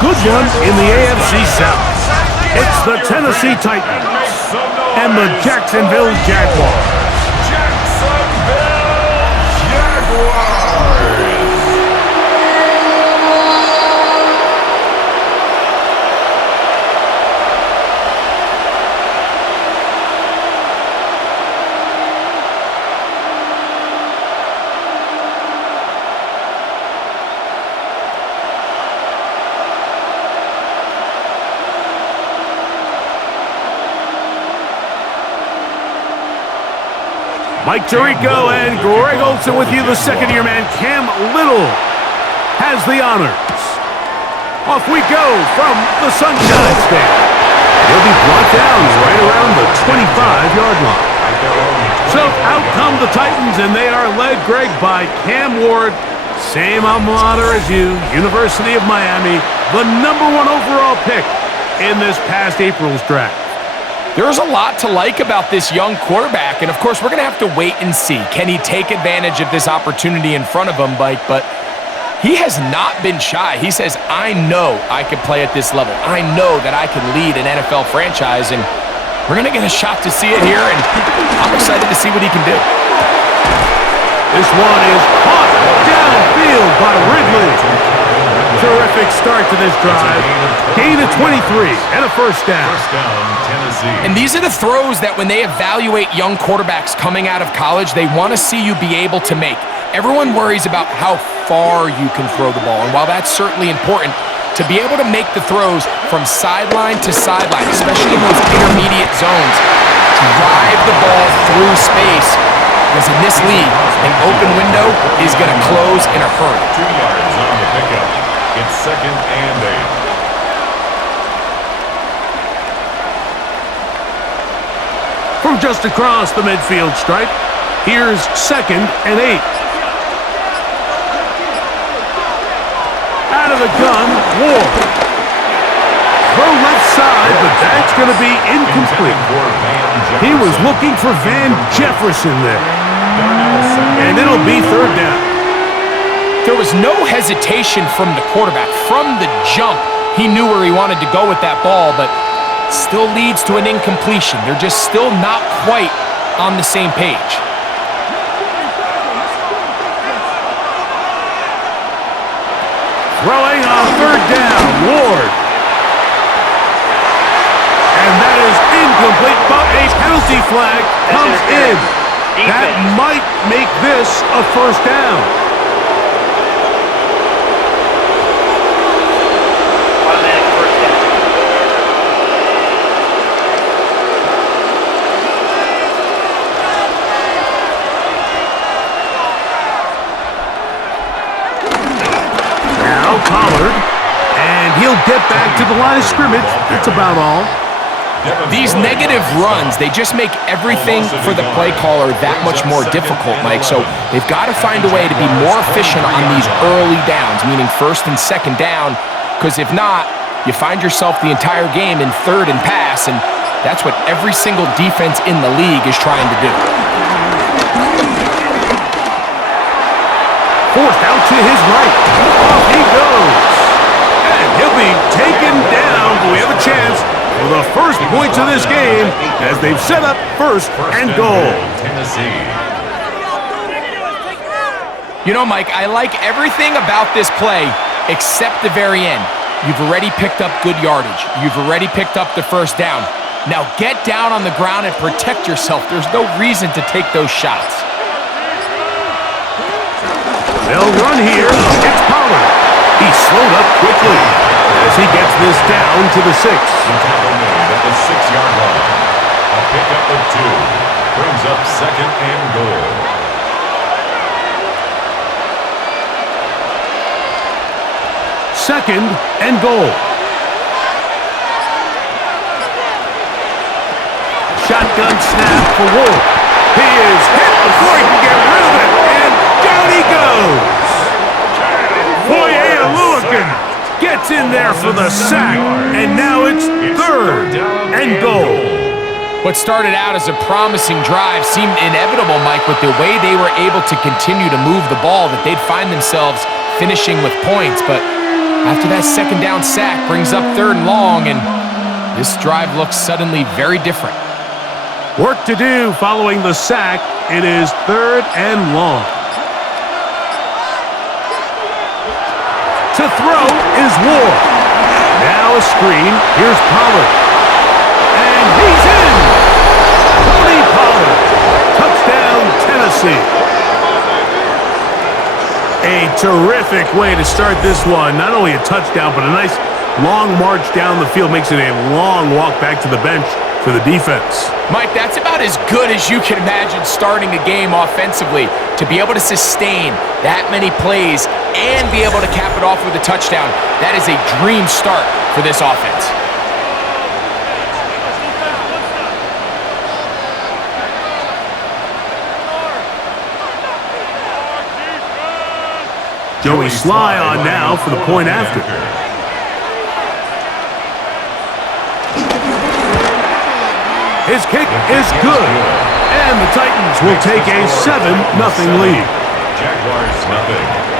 good one in the AFC South. It's the Tennessee Titans and the Jacksonville Jaguars. Mike Tirico and Greg Olsen with you. The second-year man, Cam Little, has the honors. Off we go from the Sunshine State. He'll be brought down right around the 25-yard line. So out come the Titans, and they are led, Greg, by Cam Ward. Same alma mater as you, University of Miami, the #1 overall pick in this past April's draft. There's a lot to like about this young quarterback, and of course, we're going to have to wait and see. Can he take advantage of this opportunity in front of him, Mike? But he has not been shy. He says, I know I can play at this level. I know that I can lead an NFL franchise, and we're going to get a shot to see it here, and I'm excited to see what he can do. This one is caught downfield by Ridley. Terrific start to this drive. Gain of 23 and a first down. And these are the throws that when they evaluate young quarterbacks coming out of college, they want to see you be able to make. Everyone worries about how far you can throw the ball. And while that's certainly important, to be able to make the throws from sideline to sideline, especially in those intermediate zones, drive the ball through space. Because in this league, an open window is going to close in a hurry. 2 yards on the pickup. It's 2nd and 8. From just across the midfield stripe, here's 2nd and 8. Out of the gun, Ward. Throw left side, but that's going to be incomplete. He was looking for Van Jefferson there. And it'll be 3rd down. There was no hesitation from the quarterback. From the jump, he knew where he wanted to go with that ball, but still leads to an incompletion. They're just still not quite on the same page. Throwing on 3rd down, Ward. And that is incomplete, but a penalty flag comes in. That might make this a first down. Get back to the line of scrimmage. That's about all. These negative runs, they just make everything for the play caller that much more difficult, Mike. So they've got to find a way to be more efficient on these early downs, meaning 1st and 2nd down, because if not, you find yourself the entire game in 3rd and pass, and that's what every single defense in the league is trying to do. Forced out to his right. Off he goes. He'll be taken down, but we have a chance for the first points of this game as they've set up 1st and goal. Tennessee. You know, Mike, I like everything about this play except the very end. You've already picked up good yardage. You've already picked up the 1st down. Now get down on the ground and protect yourself. There's no reason to take those shots. They'll run here. It's Pollard. He's slowed up quickly as he gets this down to the 6. The tackle made at the 6-yard line. A pickup of 2 brings up 2nd and goal. Second and goal. Shotgun snap for Wolf. He is hit before he can get rid of it, and down he goes. Gets in there for the sack, and now it's 3rd and goal. What started out as a promising drive seemed inevitable, Mike, with the way they were able to continue to move the ball, that they'd find themselves finishing with points. But after that second down sack, brings up 3rd and long, and this drive looks suddenly very different. Work to do following the sack. It is 3rd and long. To throw is Ward. Now a screen. Here's Pollard. And he's in! Tony Pollard. Touchdown, Tennessee. A terrific way to start this one. Not only a touchdown, but a nice long march down the field. Makes it a long walk back to the bench for the defense. Mike, that's about as good as you can imagine starting a game offensively. To be able to sustain that many plays and be able to cap it off with a touchdown, that is a dream start for this offense. Joey Sly on now for the point after. His kick is good, and the Titans will take a 7-0 lead. Jaguars nothing.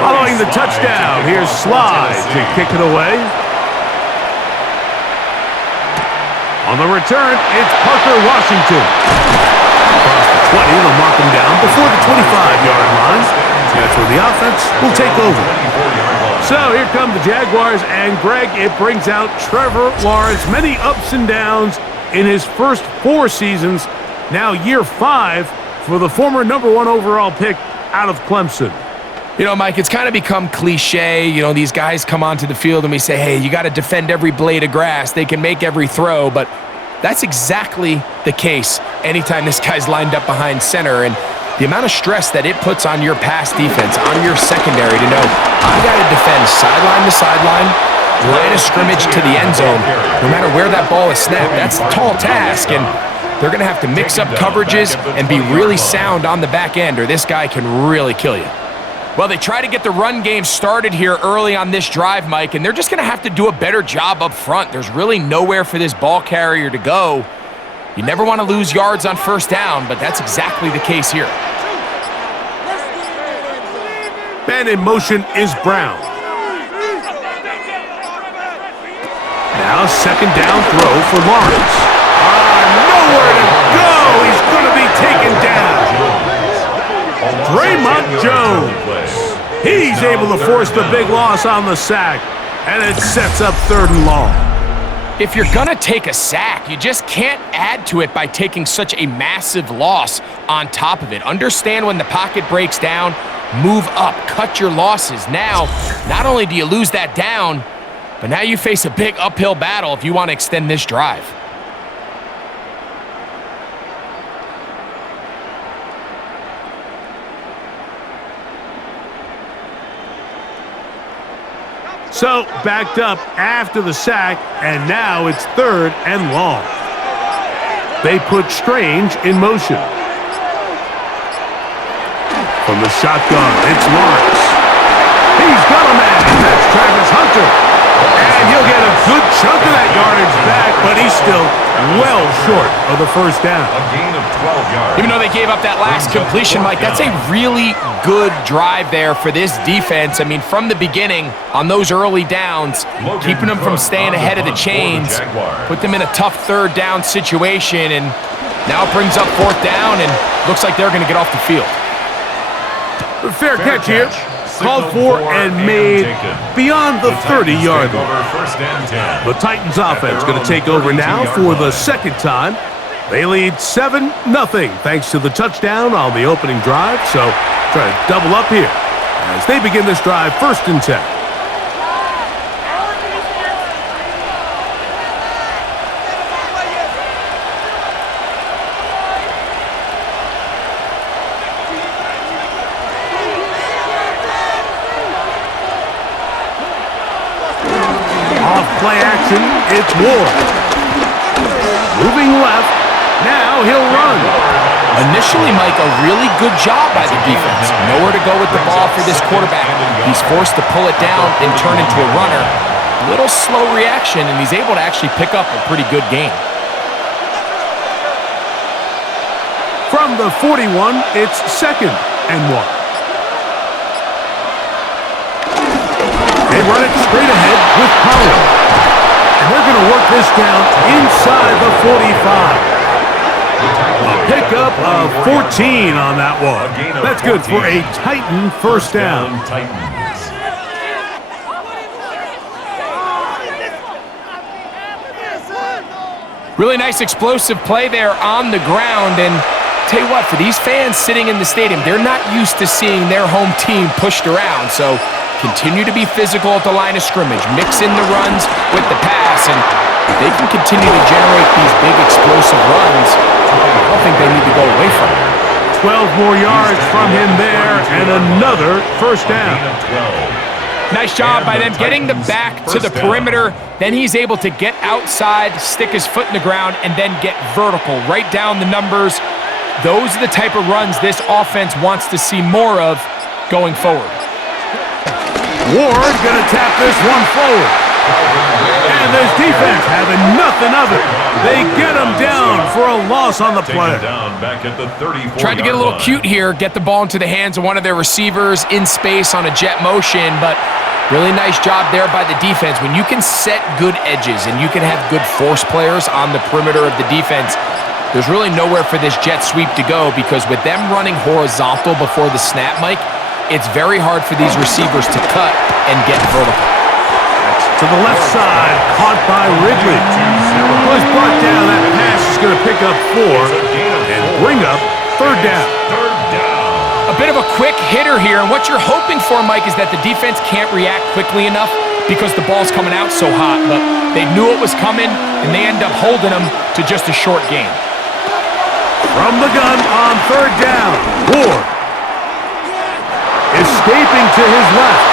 Following the touchdown, here's Sly to kick it away. On the return, it's Parker Washington. Across the 20, they'll mark him down before the 25-yard line. That's where the offense will take over. So here come the Jaguars, and Greg, it brings out Trevor Lawrence. Many ups and downs in his first 4 seasons. Now year 5 for the former #1 overall pick out of Clemson. You know, Mike, it's kind of become cliche. You know, these guys come onto the field and we say, hey, you got to defend every blade of grass. They can make every throw, but that's exactly the case anytime this guy's lined up behind center. And the amount of stress that it puts on your pass defense, on your secondary to know, I got to defend sideline to sideline, line of scrimmage to the end zone, no matter where that ball is snapped. That's a tall task, and they're going to have to mix up coverages and be really sound on the back end, or this guy can really kill you. Well, they try to get the run game started here early on this drive, Mike, and they're just going to have to do a better job up front. There's really nowhere for this ball carrier to go. You never want to lose yards on first down, but that's exactly the case here. Man in motion is Brown. Now second down throw for Lawrence. Nowhere to go. He's going to be taken down. Draymond Jones. He's able to force the big loss on the sack, and it sets up 3rd and long. If you're going to take a sack, you just can't add to it by taking such a massive loss on top of it. Understand when the pocket breaks down, move up, cut your losses. Now, not only do you lose that down, but now you face a big uphill battle if you want to extend this drive. So, backed up after the sack, and now it's 3rd and long. They put Strange in motion. From the shotgun, it's Lawrence. He's got a man, and that's Travis Hunter. And he'll get a good chunk of that yardage back, but he's still well short of the first down. A gain of 12 yards. Even though they gave up that last completion, Mike, that's a really good drive there for this defense. I mean, from the beginning, on those early downs, keeping them from staying ahead of the chains, put them in a tough 3rd down situation, and now it brings up 4th down, and looks like they're going to get off the field. Fair catch here. Called for and made beyond the 30-yard line. The Titans offense going to take over now for the 2nd time. They lead 7-0 thanks to the touchdown on the opening drive. So try to double up here as they begin this drive 1st and 10. formation, it's Ward. Moving left, now he'll run. Initially, Mike, a really good job by the defense. Nowhere to go with the ball for this quarterback. He's forced to pull it down and turn into a runner. Little slow reaction, and he's able to actually pick up a pretty good game. From the 41, it's 2nd and 1. They run it straight ahead with Powell. And they're going to work this down inside the 45. A pickup of 14 on that one. That's good for a Titan first down. Really nice explosive play there on the ground, and tell you what, for these fans sitting in the stadium, they're not used to seeing their home team pushed around, so continue to be physical at the line of scrimmage, mix in the runs with the pass, and if they can continue to generate these big explosive runs, I don't think they need to go away from it. 12 more yards from him there, and another first down. Nice job by them getting the back to the perimeter. Then he's able to get outside, stick his foot in the ground, and then get vertical, right down the numbers. Those are the type of runs this offense wants to see more of going forward. Ward gonna tap this one forward. And this defense having nothing of it. They get him down for a loss on the play. Tried to get a little cute here, get the ball into the hands of one of their receivers in space on a jet motion, but really nice job there by the defense. When you can set good edges and you can have good force players on the perimeter of the defense, there's really nowhere for this jet sweep to go, because with them running horizontal before the snap, Mike, it's very hard for these receivers to cut and get vertical. To the left side, caught by Ridley. Was brought down. That pass is going to pick up 4 and bring up 3rd down. A bit of a quick hitter here, and what you're hoping for, Mike, is that the defense can't react quickly enough because the ball's coming out so hot, but they knew it was coming, and they end up holding them to just a short gain. From the gun on 3rd down, Ward. Escaping to his left.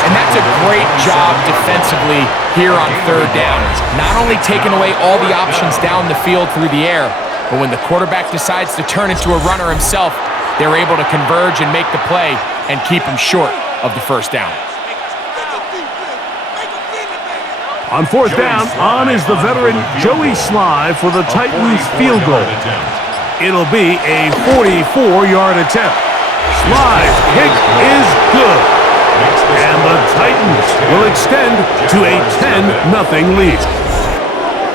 And that's a great job defensively here on 3rd down. Not only taking away all the options down the field through the air, but when the quarterback decides to turn into a runner himself, they're able to converge and make the play and keep him short of the first down. On 4th down, on is the veteran Joey Sly for the Titans field goal. It'll be a 44-yard attempt. Sly's kick is good. And the Titans will extend to a 10-0 lead.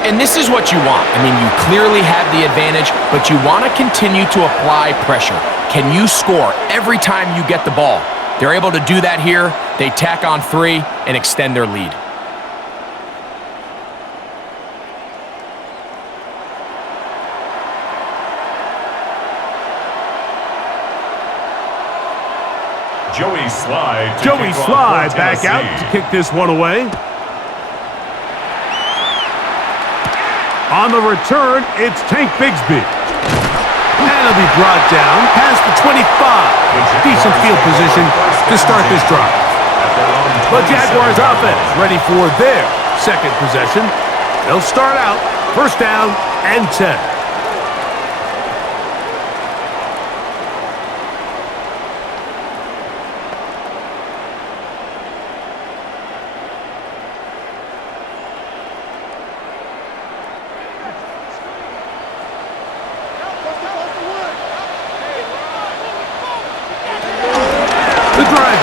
And this is what you want. I mean, you clearly have the advantage, but you want to continue to apply pressure. Can you score every time you get the ball? They're able to do that here. They tack on 3 and extend their lead. Joey Sly back out to kick this one away. On the return, it's Tank Bigsby. And it'll be brought down past the 25. Decent field position to start this drive. The Jaguars offense ready for their 2nd possession. They'll start out 1st down and 10.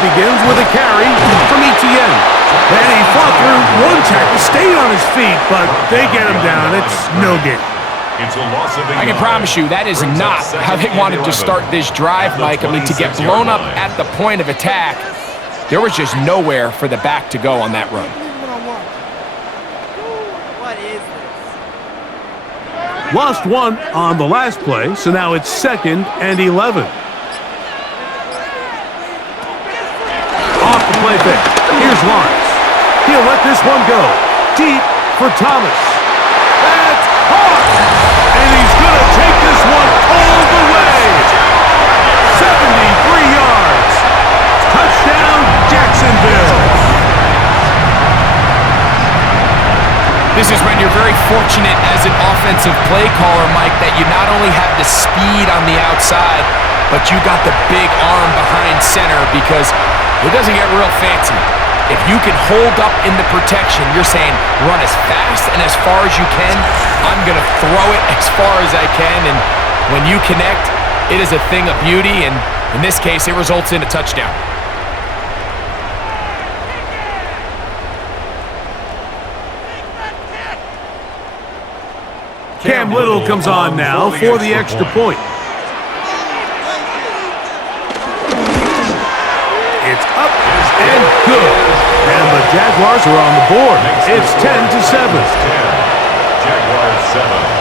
Begins with a carry from Etienne. And he fought through one tackle, stayed on his feet, but they get him down. It's no gain. I can promise you that is not how they wanted to start this drive, Mike. I mean, to get blown up at the point of attack, there was just nowhere for the back to go on that run. What is this? Lost 1 on the last play, so now it's 2nd and 11. Off the play fake. Here's Lawrence. He'll let this one go. Deep for Thomas. That's caught! And he's going to take this one all the way. 73 yards. Touchdown, Jacksonville. This is when you're very fortunate as an offensive play caller, Mike, that you not only have the speed on the outside, but you got the big arm behind center, because it doesn't get real fancy. If you can hold up in the protection, you're saying run as fast and as far as you can. I'm going to throw it as far as I can, and when you connect, it is a thing of beauty, and in this case, it results in a touchdown. Cam Little comes on now for the extra point. It's up and good. And the Jaguars are on the board. It's 10-7. Jaguars 7.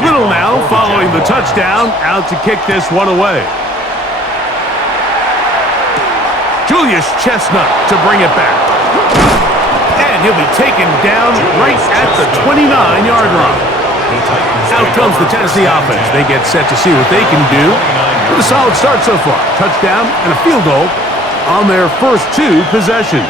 Little now following the touchdown, out to kick this one away. Julius Chestnut to bring it back. And he'll be taken down right at the 29-yard line. Out comes the Tennessee offense. They get set to see what they can do with a solid start so far. Touchdown and a field goal on their first two possessions.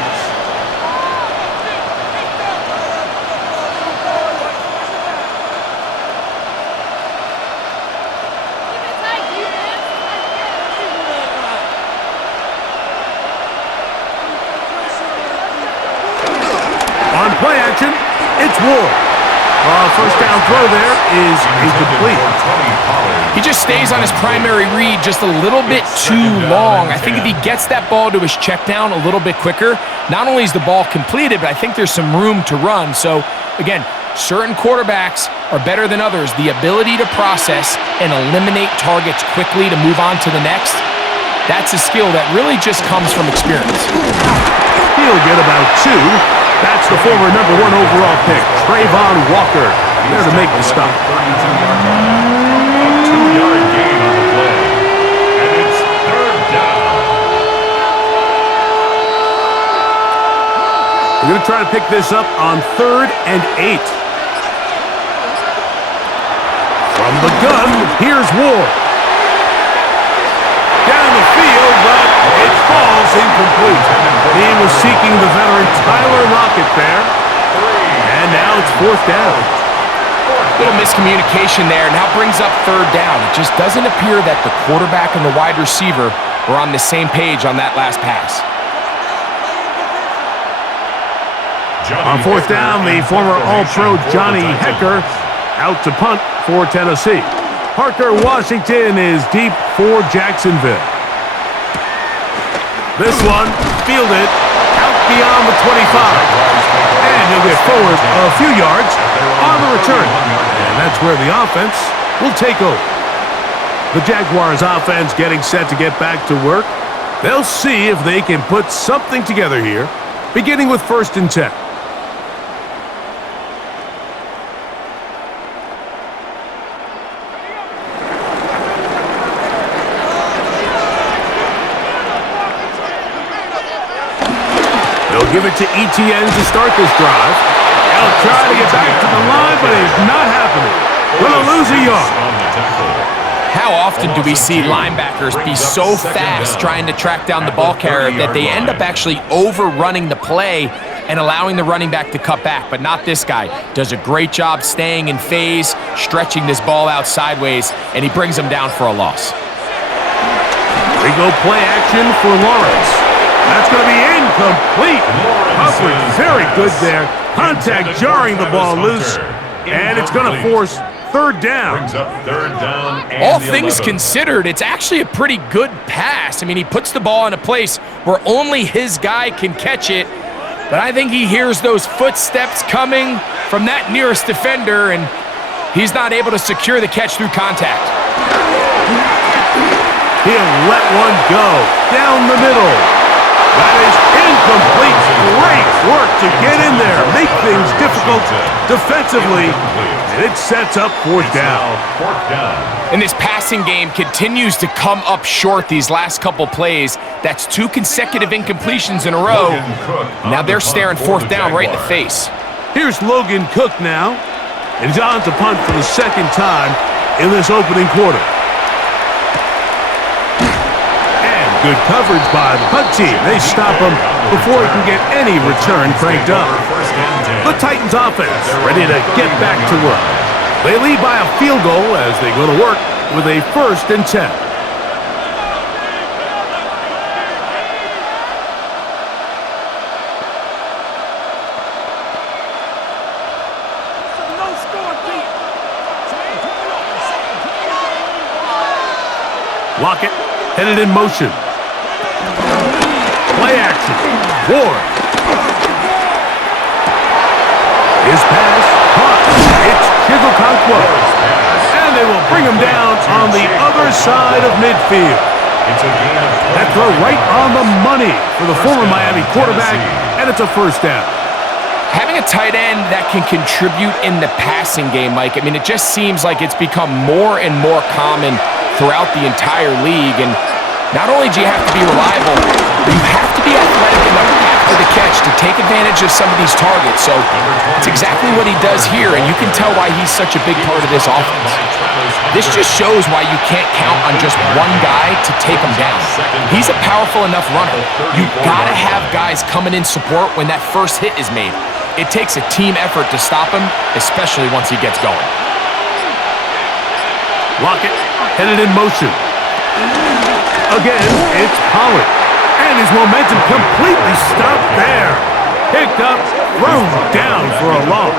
Play action, it's Ward. First down throw there is incomplete. He just stays on his primary read just a little bit too long. I think if he gets that ball to his check down a little bit quicker, not only is the ball completed, but I think there's some room to run. So, again, certain quarterbacks are better than others. The ability to process and eliminate targets quickly to move on to the next, that's a skill that really just comes from experience. He'll get about two. That's the former #1 overall pick, Trayvon Walker, there to make the stop. 32-yard line. A 2-yard gain on the play. And it's third down. We're going to try to pick this up on 3rd and 8. From the gun, here's Ward. Down the field, but it falls incomplete. He was seeking the veteran Tyler Lockett there. And now it's 4th down. Little miscommunication there, now brings up 3rd down. It just doesn't appear that the quarterback and the wide receiver were on the same page on that last pass. On 4th down, the former All-Pro Johnny Hecker out to punt for Tennessee. Parker Washington is deep for Jacksonville. This one fielded out beyond the 25. And he'll get forward a few yards on the return. And that's where the offense will take over. The Jaguars offense getting set to get back to work. They'll see if they can put something together here, beginning with 1st and 10. They'll give it to Etienne to start this drive. They'll try to get back to the line, but it's not happening. Gonna lose a yard. How often do we see linebackers be so fast trying to track down the ball carrier that they end up actually overrunning the play and allowing the running back to cut back? But not this guy. Does a great job staying in phase, stretching this ball out sideways, and he brings him down for a loss. We go play action for Lawrence. That's going to be incomplete. Coverage very good there. Contact jarring the ball loose, and it's going to force 3rd down. All things considered, it's actually a pretty good pass. I mean, he puts the ball in a place where only his guy can catch it, but I think he hears those footsteps coming from that nearest defender, and he's not able to secure the catch through contact. He'll let one go down the middle. That is incomplete. Great work to get in there, make things difficult defensively, and it sets up fourth down. And this passing game continues to come up short these last couple plays. That's 2 consecutive incompletions in a row. Now they're staring fourth down right in the face. Here's Logan Cook now, and he's on to punt for the second time in this opening quarter. And good coverage by the punt team. They stop him before he can get any return cranked up. The Titans offense ready to get back to work. They lead by a field goal as they go to work with a 1st and 10. Lockett headed in motion. Play action. Ward. His pass caught. It's Chigokankwa. And they will bring him down on the other side of midfield. That throw right on the money for the former Miami quarterback, and it's a 1st down. Having a tight end that can contribute in the passing game, Mike, I mean, it just seems like it's become more and more common throughout the entire league. And not only do you have to be reliable, you have to be athletic enough after the catch to take advantage of some of these targets. So it's exactly what he does here, and you can tell why he's such a big part of this offense. This just shows why you can't count on just one guy to take him down. He's a powerful enough runner. You've got to have guys coming in support when that first hit is made. It takes a team effort to stop him, especially once he gets going. Lockett headed in motion. Again, it's Pollard. And his momentum completely stopped there. Picked up, thrown down for a loss.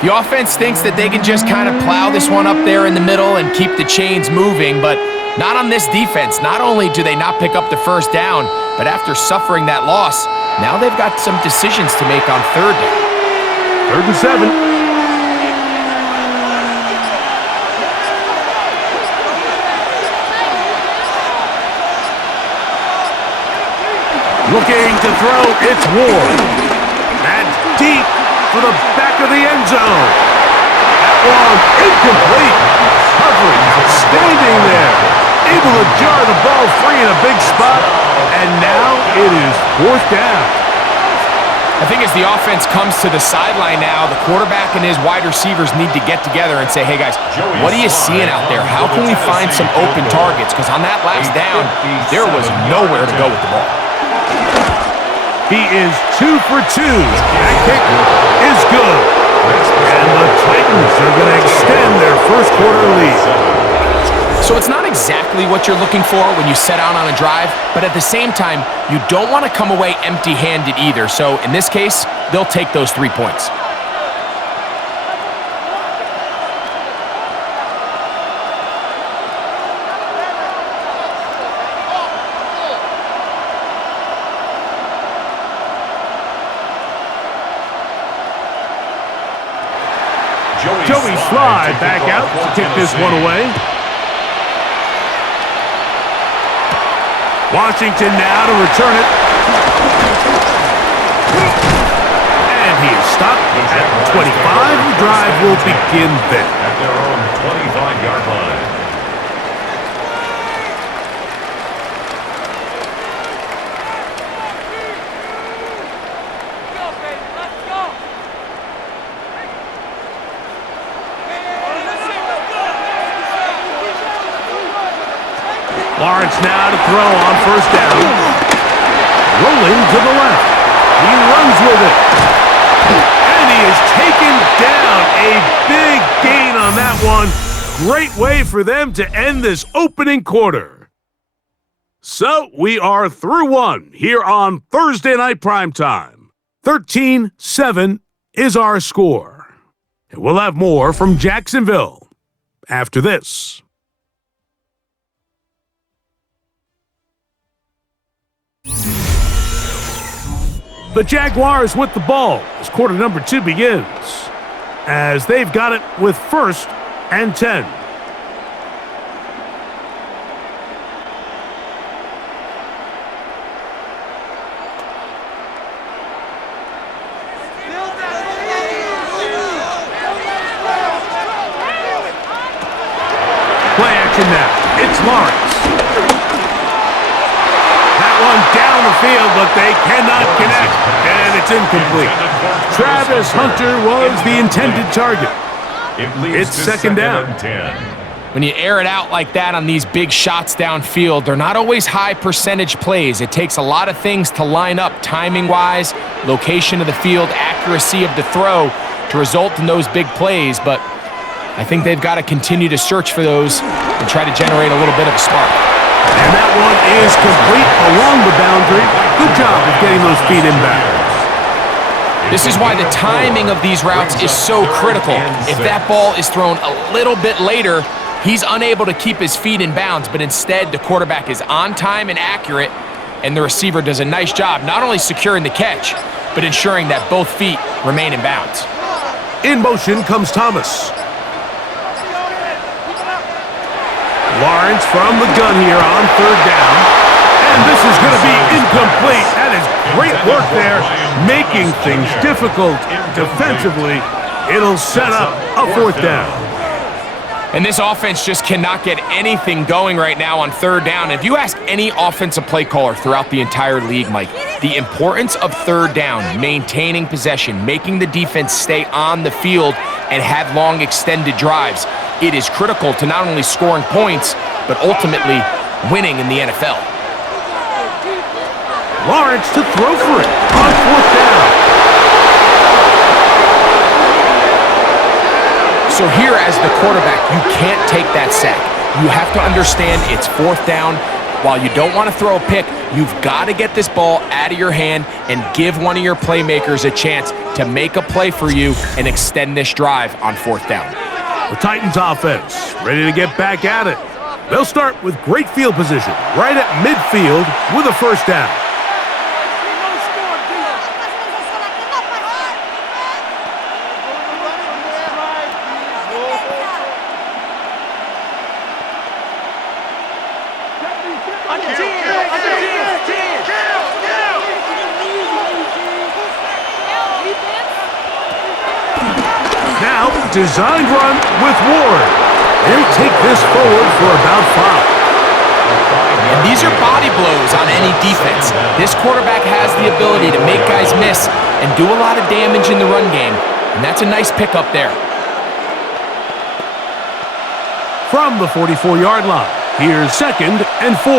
The offense thinks that they can just kind of plow this one up there in the middle and keep the chains moving, but not on this defense. Not only do they not pick up the 1st down, but after suffering that loss, now they've got some decisions to make on 3rd down. 3rd and 7. Looking to throw, it's Ward. That's deep for the back of the end zone. That one incomplete. Covering outstanding there. Able to jar the ball free in a big spot. And now it is 4th down. I think as the offense comes to the sideline now, the quarterback and his wide receivers need to get together and say, hey guys, what are you seeing out there? How can we find some open targets? Because on that last down, there was nowhere to go with the ball. He is 2 for 2. That kick is good. And the Titans are going to extend their 1st quarter lead. So it's not exactly what you're looking for when you set out on a drive, but at the same time, you don't want to come away empty-handed either. So in this case, they'll take those 3 points. Joey Slide back out to kick this one away. Washington now to return it. And he is stopped at 25. The drive will begin then. At their own 25-yard line. Lawrence now to throw on 1st down. Rolling to the left. He runs with it. And he is taken down. A big gain on that one. Great way for them to end this opening quarter. So we are through one here on Thursday Night Primetime. 13-7 is our score. And we'll have more from Jacksonville after this. The Jaguars with the ball as quarter number 2 begins, as they've got it with 1st and 10. action now. It's Lawrence. That one down the field, but they cannot connect, and it's incomplete. Travis Hunter was the intended target. It's second down. And 10. When you air it out like that on these big shots downfield, they're not always high percentage plays. It takes a lot of things to line up timing-wise, location of the field, accuracy of the throw to result in those big plays, but I think they've got to continue to search for those and try to generate a little bit of a spark. And that one is complete along the boundary. Good job of getting those feet inbound. This is why the timing of these routes is so critical. If that ball is thrown a little bit later, he's unable to keep his feet in bounds, but instead the quarterback is on time and accurate, and the receiver does a nice job not only securing the catch, but ensuring that both feet remain in bounds. In motion comes Thomas. Lawrence from the gun here on third down. And this is going to be incomplete. That is great work there, making things difficult defensively. It'll set up a fourth down. And this offense just cannot get anything going right now on third down. If you ask any offensive play caller throughout the entire league, Mike, the importance of third down, maintaining possession, making the defense stay on the field and have long extended drives, it is critical to not only scoring points, but ultimately winning in the NFL. Lawrence to throw for it on fourth down. So here as the quarterback, you can't take that sack. You have to understand it's fourth down. While you don't want to throw a pick, you've got to get this ball out of your hand and give one of your playmakers a chance to make a play for you and extend this drive on fourth down. The Titans offense ready to get back at it. They'll start with great field position right at midfield with a first down. Now, designed run with Ward. He'll take this forward for about 5. And these are body blows on any defense. This quarterback has the ability to make guys miss and do a lot of damage in the run game, and that's a nice pickup there. From the 44-yard line, here's 2nd and 4.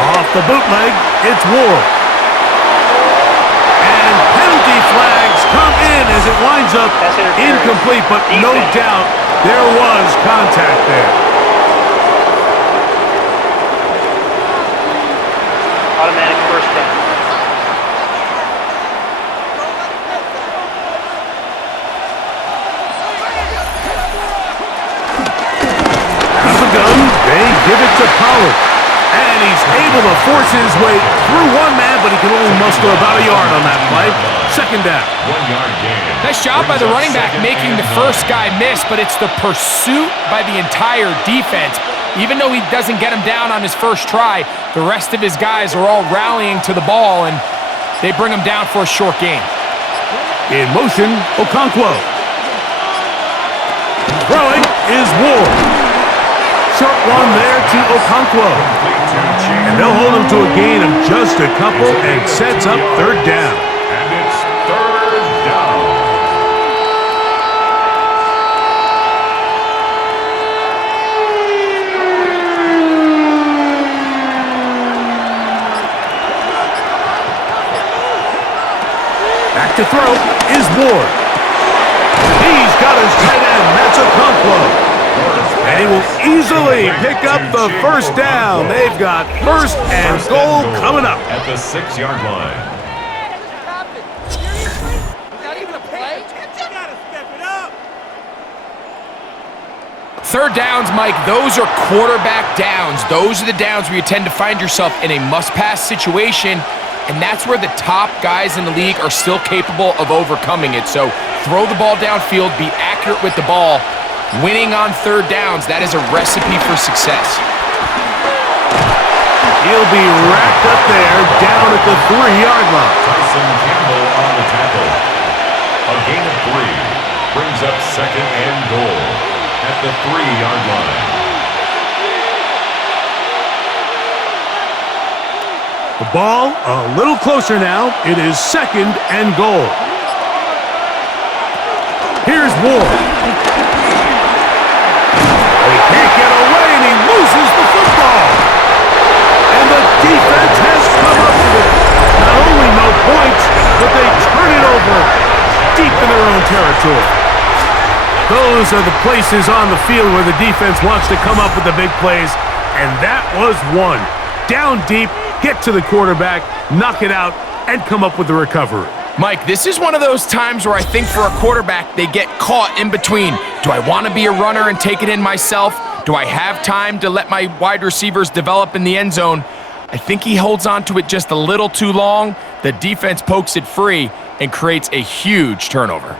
Off the bootleg, it's Ward. Flags come in as it winds up incomplete, but no doubt there was contact there. Automatic first down. Out of the gun, they give it to Pollard. And he's able to force his way through one man, but he can only muster about a yard on that play. Second down. 1 yard gain. Nice job by the running back making the first guy miss, but it's the pursuit by the entire defense. Even though he doesn't get him down on his first try, the rest of his guys are all rallying to the ball, and they bring him down for a short gain. In motion, Okonkwo. Throwing is Ward. Short one there to Okonkwo. And they'll hold him to a gain of just a couple and sets up third down. And it's third down. Back to throw is Ward. He's got his tight end. That's Okonkwo. And he will easily pick up the first down. They've got first and goal coming up. At the 6-yard line. Third downs, Mike, those are quarterback downs. Those are the downs where you tend to find yourself in a must-pass situation, and that's where the top guys in the league are still capable of overcoming it. So throw the ball downfield, be accurate with the ball. Winning on third downs, that is a recipe for success. He'll be wrapped up there down at the 3-yard line. Tyson Campbell on the tackle. A gain of 3 brings up 2nd and goal. 3-yard line. The ball a little closer now. It is 2nd and goal. Here's Ward. He can't get away, and he loses the football. And the defense has come up with it. Not only no points, but they turn it over deep in their own territory. Those are the places on the field where the defense wants to come up with the big plays, and that was one. Down deep, get to the quarterback, knock it out, and come up with the recovery. Mike, this is one of those times where I think for a quarterback, they get caught in between. Do I want to be a runner and take it in myself? Do I have time to let my wide receivers develop in the end zone? I think he holds on to it just a little too long. The defense pokes it free and creates a huge turnover.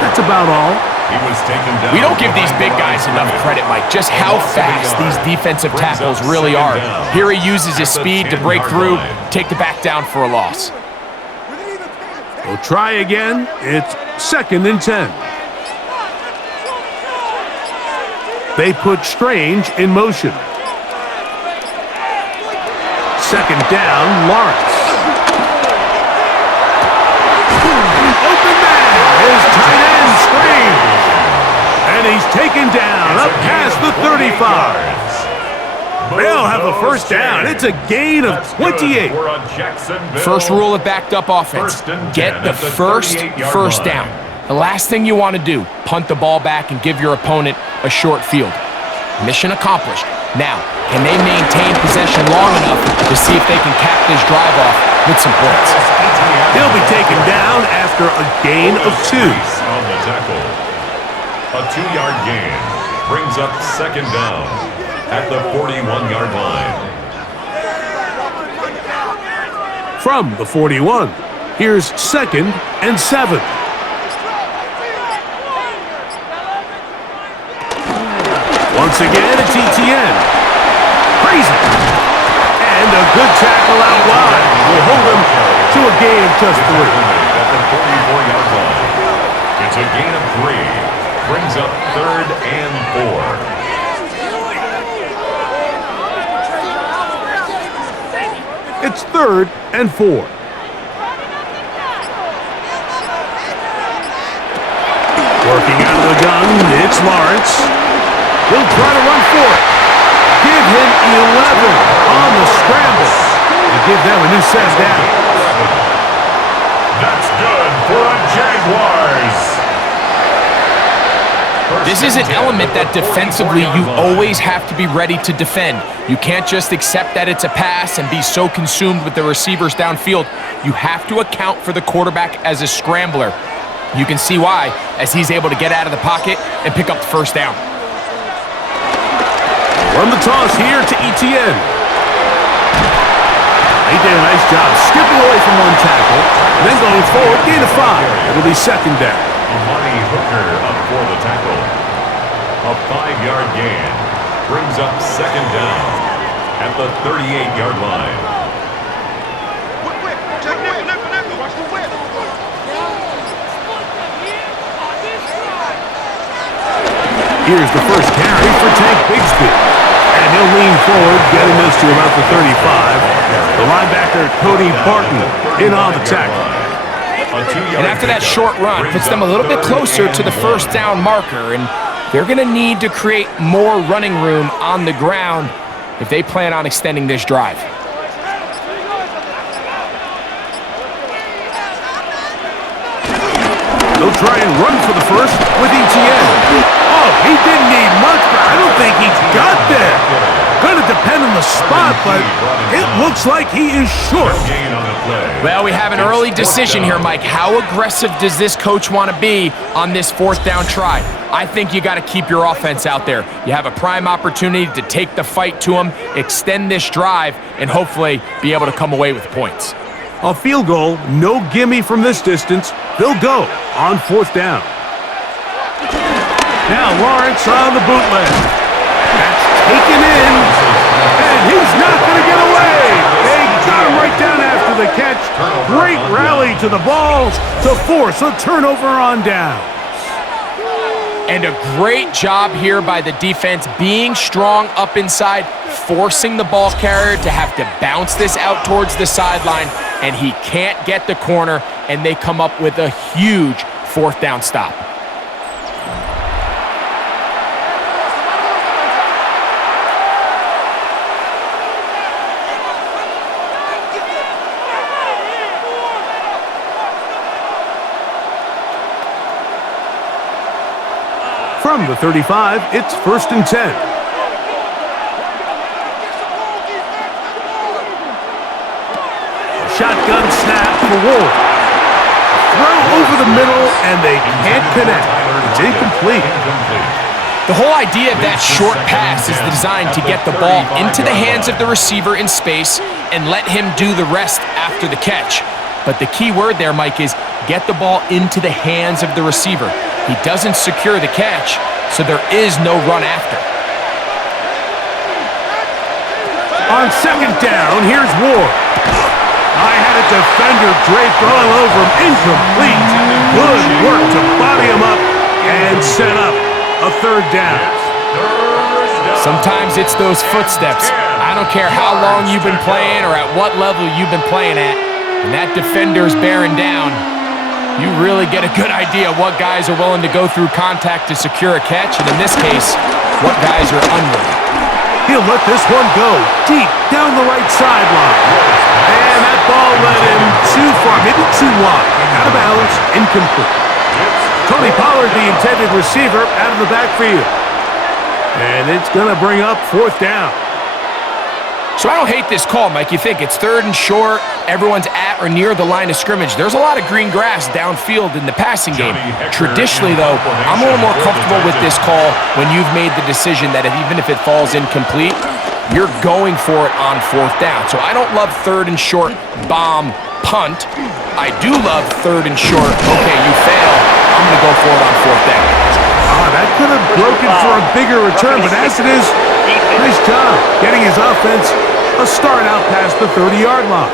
That's about all. He was taken down. We don't give these big guys enough credit, Mike, just how fast these defensive tackles really are. Here he uses his speed to break through, take the back down for a loss. We'll try again. It's 2nd and 10. They put Strange in motion. 2nd down, Lawrence. Open man is tight end Strange. And he's taken down up past the 35. They'll have a first down. It's a gain of 28. First rule of backed up offense. Get the first down. The last thing you want to do, punt the ball back and give your opponent a short field. Mission accomplished. Now, can they maintain possession long enough to see if they can cap this drive off with some points? He'll be taken down after a gain of 2. On the tackle. A 2-yard gain brings up 2nd down at the 41-yard line. From the 41, here's 2nd and 7. Once again, it's ETN. Crazy. And a good tackle out wide will hold him to a gain of just 3. At the 44-yard line. It's a gain of 3. Brings up 3rd and 4. It's 3rd and 4. Working out of the gun, it's Lawrence. He'll try to run for it. Give him 11 on the scramble. And give them a new set down. That's good for the Jaguars. This is an element that defensively you always have to be ready to defend. You can't just accept that it's a pass and be so consumed with the receivers downfield. You have to account for the quarterback as a scrambler. You can see why, as he's able to get out of the pocket and pick up the first down. Run the toss here to ETN. He did a nice job skipping away from one tackle, then going forward, gain of 5. It'll be 2nd down. Amani Hooker up for the tackle. A 5-yard gain brings up 2nd down at the 38-yard line. Here's the first carry for Tank Bigsby. And he'll lean forward, getting this to about the 35. The linebacker, Cody Barton, in on the tackle. And after that short run, puts them a little bit closer to the first down marker, and they're going to need to create more running room on the ground if they plan on extending this drive. They'll try and run for the first with ETN. Oh, he didn't need much, but I don't think he got there. Going to depend on the spot, but it Looks like he is short. No gain on the play. Well, we have an It's early fourth decision down. here, Mike. How aggressive does this coach want to be on this fourth down try? I think you got to keep your offense out there. You have a prime opportunity to take the fight to them, extend this drive, and hopefully be able to come away with points. A field goal, no gimme from this distance. They'll go on fourth down. Now Lawrence on the bootleg. That's taken in, and he's not going to get away. They got him right down after the catch. Great rally to the balls to force a turnover on down. And a great job here by the defense, being strong up inside, forcing the ball carrier to have to bounce this out towards the sideline, and he can't get the corner, and they come up with a huge fourth down stop. From the 35, it's 1st and 10. Shotgun snap for Ward. Throw over the middle, and they can't connect. It's incomplete. The whole idea of that short pass is designed to get the ball into the hands of the receiver in space and let him do the rest after the catch. But the key word there, Mike, is get the ball into the hands of the receiver. He doesn't secure the catch, so there is no run after. On second down, here's Ward. I had a defender draped all over him. Incomplete. Good work to body him up and set up a third down. Sometimes it's those footsteps. I don't care how long you've been playing or at what level you've been playing at, and that defender's bearing down. You really get a good idea of what guys are willing to go through contact to secure a catch, and in this case, what guys are unwilling. He'll let this one go deep down the right sideline. And that ball led him too far, maybe too wide. Out of bounds, incomplete. Tony Pollard, the intended receiver, out of the backfield. And it's going to bring up fourth down. So I don't hate this call, Mike. You think it's 3rd and short, everyone's at or near the line of scrimmage. There's a lot of green grass downfield in the passing game. Traditionally, though, I'm a little more comfortable with this call when you've made the decision that even if it falls incomplete, you're going for it on fourth down. So I don't love 3rd and short, bomb, punt. I do love 3rd and short, okay, you fail, I'm going to go for it on fourth down. That could have broken for a bigger return, but as it is, nice job getting his offense a start out past the 30-yard line.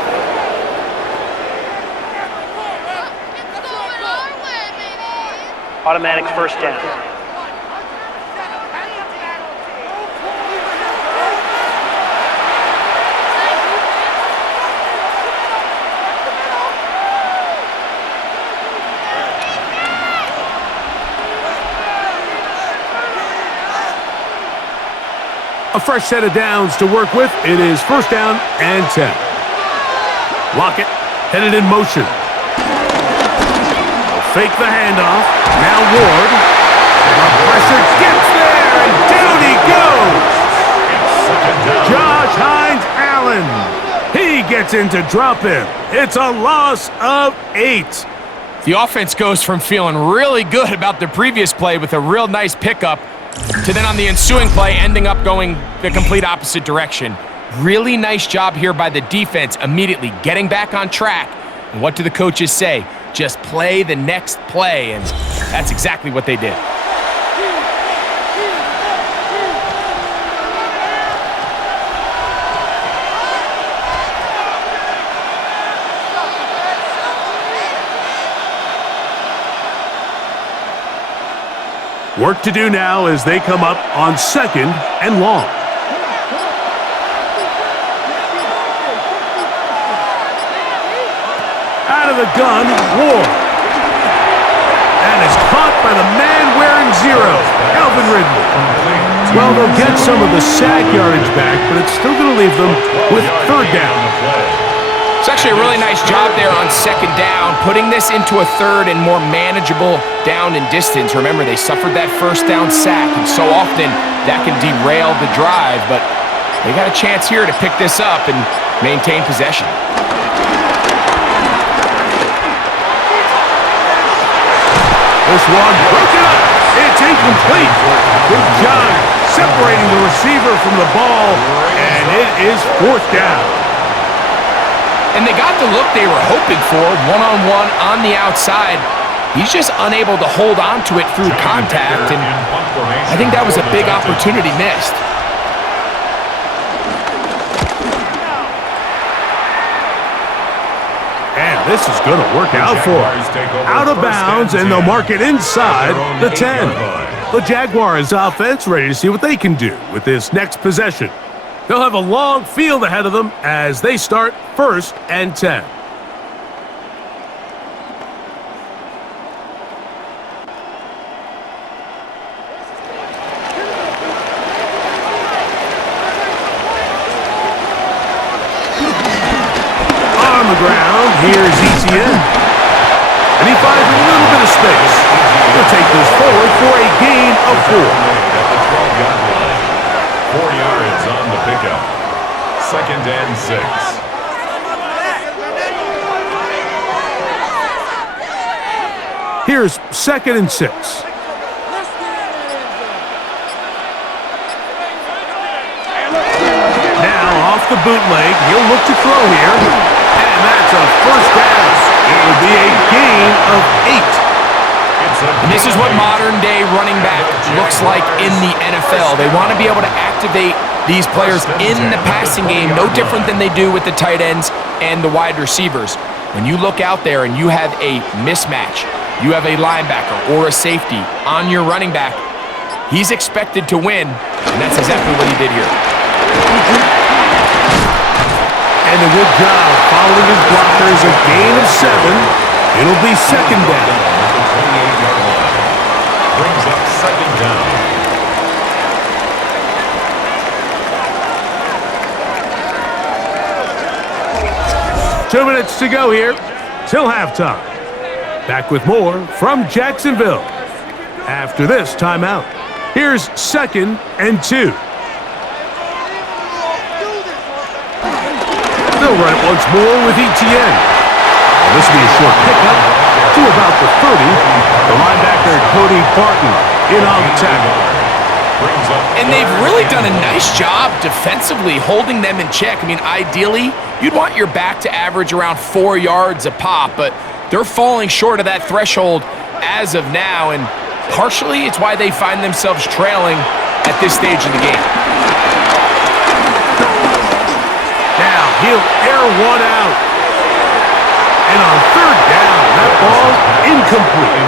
Automatic first down. A fresh set of downs to work with. It is 1st down and 10. Lockett headed in motion. Fake the handoff. Now Ward. The pressure gets there, and down he goes. Josh Hines Allen. He gets in to drop him. It's a loss of 8. The offense goes from feeling really good about the previous play with a real nice pickup to then on the ensuing play ending up going the complete opposite direction. Really nice job here by the defense immediately getting back on track. And what do the coaches say? Just play the next play, and that's exactly what they did. Work to do now as they come up on 2nd and long. Out of the gun, Ward. And is caught by the man wearing 0, Alvin Ridley. Well, they'll get some of the sack yardage back, but it's still going to leave them with 3rd down. It's actually a really nice job there on 2nd down, putting this into a 3rd and more manageable down and distance. Remember, they suffered that 1st down sack, and so often that can derail the drive, but they got a chance here to pick this up, and maintain possession. This one broken up. It's incomplete. Good job separating the receiver from the ball, and it is fourth down. And they got the look they were hoping for, one-on-one on the outside. He's just unable to hold on to it through contact, and I think that was a big opportunity missed. And this is going to work out for him. Out of bounds, and they'll mark it inside the 10. The Jaguars offense ready to see what they can do with this next possession. They'll have a long field ahead of them as they start 1st and 10. On the ground, here's ETN. And he finds a little bit of space. He'll take this forward for a gain of 4. At the 12-yard line. 4 yards on the pickup. 2nd and 6. Here's 2nd and 6. Now off the bootleg, he'll look to throw here. And that's a first down. It will be a gain of 8. And this is what modern-day running back looks like in the NFL. They want to be able to activate these players in the passing game, no different than they do with the tight ends and the wide receivers. When you look out there and you have a mismatch, you have a linebacker or a safety on your running back, he's expected to win, and that's exactly what he did here. And a good job following his blockers, a gain of 7. It'll be 2nd down. 28-yard line. Brings up 2nd down. Two minutes to go here till halftime. Back with more from Jacksonville after this timeout. Here's 2nd and 2. They'll run it once more with ETN. Well, this will be a short pickup to about the 30. The linebacker, Cody Barton, in on the tackle. And they've really done a nice job defensively holding them in check. I mean, ideally, you'd want your back to average around 4 yards a pop, but they're falling short of that threshold as of now, and partially it's why they find themselves trailing at this stage of the game. Now he'll air one out. And on 3rd down, that ball incomplete.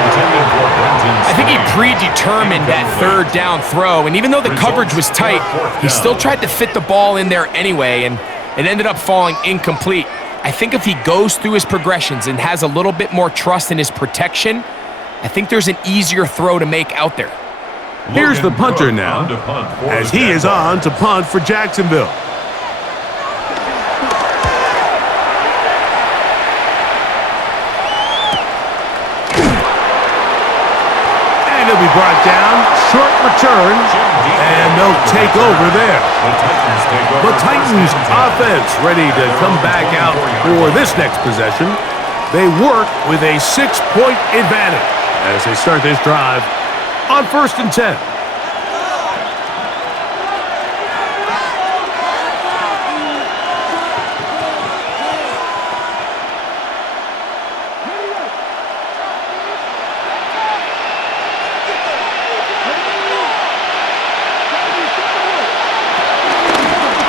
I think he predetermined that 3rd down throw, and even though the coverage was tight, he still tried to fit the ball in there anyway, and it ended up falling incomplete. I think if he goes through his progressions and has a little bit more trust in his protection, I think there's an easier throw to make out there. Here's the punter now, as he is on to punt for Jacksonville. He'll be brought down, short return, and they'll take over there. The Titans offense ready to come back out for this next possession. They work with a 6-point advantage as they start this drive on 1st and 10.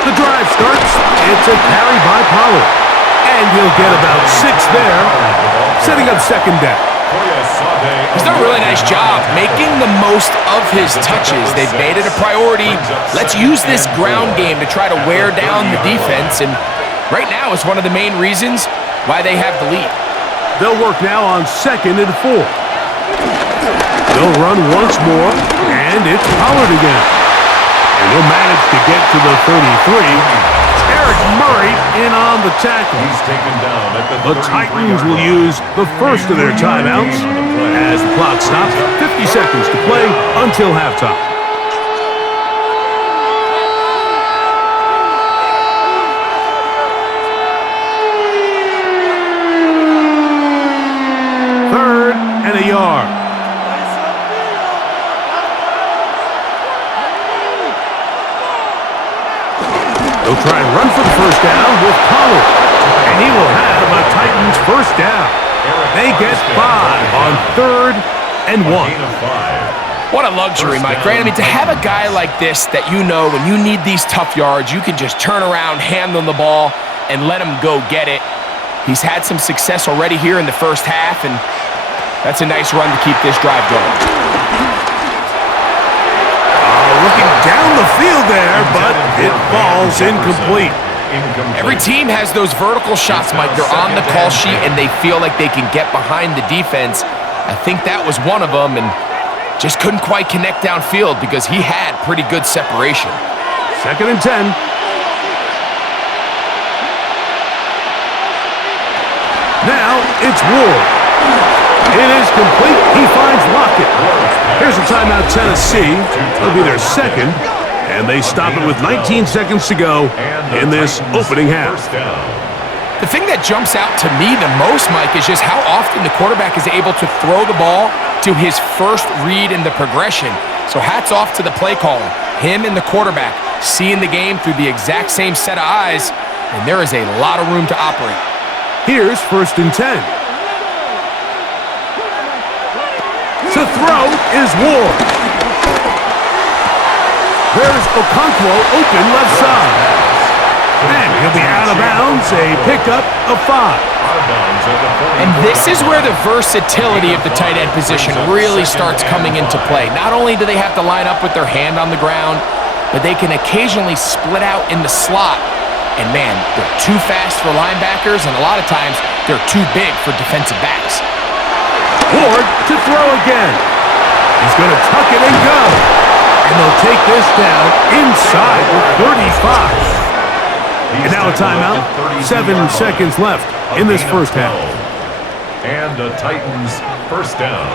The drive starts. It's a carry by Pollard. And he'll get about 6 there, setting up 2nd down. He's done a really nice job making the most of his touches. They've made it a priority. Let's use this ground game to try to wear down the defense. And right now it's one of the main reasons why they have the lead. They'll work now on 2nd and 4. They'll run once more, and it's Pollard again. And he'll manage to get to the 33. Eric Murray in on the tackle. He's taken down at the Titans will use the first of their timeouts as the clock stops. 50 seconds to play until halftime. are. They'll try and run for the first down with Pollard. And he will have a Titans first down. They get 5 on 3rd and 1. What a luxury, Mike, right? I mean, to have a guy like this that you know when you need these tough yards, you can just turn around, hand them the ball, and let him go get it. He's had some success already here in the first half, and that's a nice run to keep this drive going. Looking down the field there, but it falls incomplete. Every team has those vertical shots, Mike. They're on the call sheet, and they feel like they can get behind the defense. I think that was one of them, and just couldn't quite connect downfield because he had pretty good separation. 2nd and 10. Now it's Ward. It is complete. He finds Lockett. Here's a timeout, Tennessee. It'll be their second, and they stop it with 19 seconds to go in this opening half. The thing that jumps out to me the most, Mike, is just how often the quarterback is able to throw the ball to his first read in the progression. So hats off to the play caller. Him and the quarterback seeing the game through the exact same set of eyes, and there is a lot of room to operate. Here's 1st and 10. To throw is Ward. There's Okonkwo open left side. And he'll be out of bounds, a pickup of 5. And this is where the versatility of the tight end position really starts coming into play. Not only do they have to line up with their hand on the ground, but they can occasionally split out in the slot. And man, they're too fast for linebackers, and a lot of times they're too big for defensive backs. Ward to throw again. He's going to tuck it and go. And they'll take this down inside with 35. And now a timeout. 7 seconds left in this first half. And the Titans first down.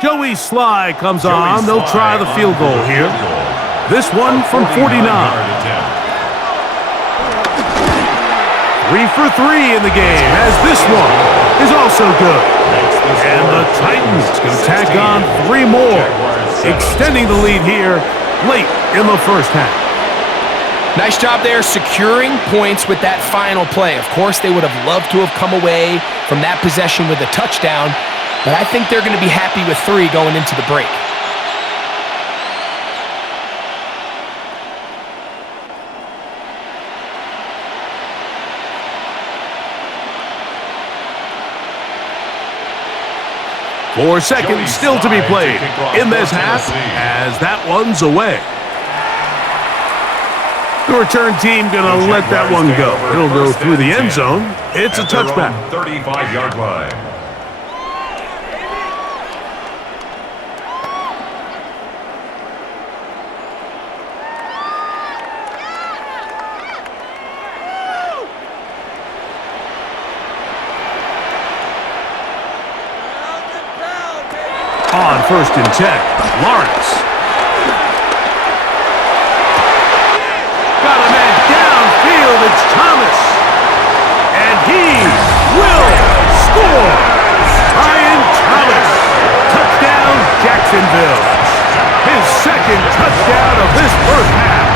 Joey Sly comes on. They'll try the field goal here. This one from 49. 3 for 3 in the game, as this one is also good. And the Titans can tack on 3 more, extending the lead here late in the first half. Nice job there securing points with that final play. Of course, they would have loved to have come away from that possession with a touchdown, but I think they're going to be happy with 3 going into the break. Four seconds still to be played in this half as that one's away. The return team going to let that one go. It'll go through the end zone. It's a touchback. 35-yard line. On 1st and 10, Lawrence. Got a man downfield, it's Thomas. And he will score. Brian Thomas. Touchdown, Jacksonville. His second touchdown of this first half.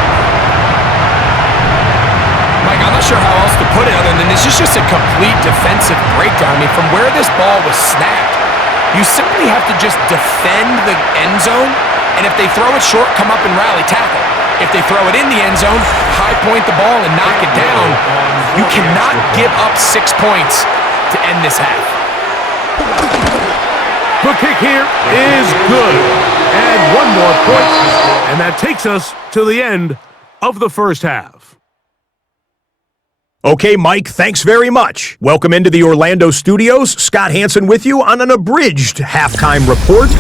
Mike, I'm not sure how else to put it other than this is just a complete defensive breakdown. I mean, from where this ball was snapped, you simply have to just defend the end zone, and if they throw it short, come up and rally tackle. If they throw it in the end zone, high point the ball and knock it down. You cannot give up 6 points to end this half. The kick here is good. And 1 more point, and that takes us to the end of the first half. Okay, Mike, thanks very much. Welcome into the Orlando studios. Scott Hansen with you on an abridged halftime report.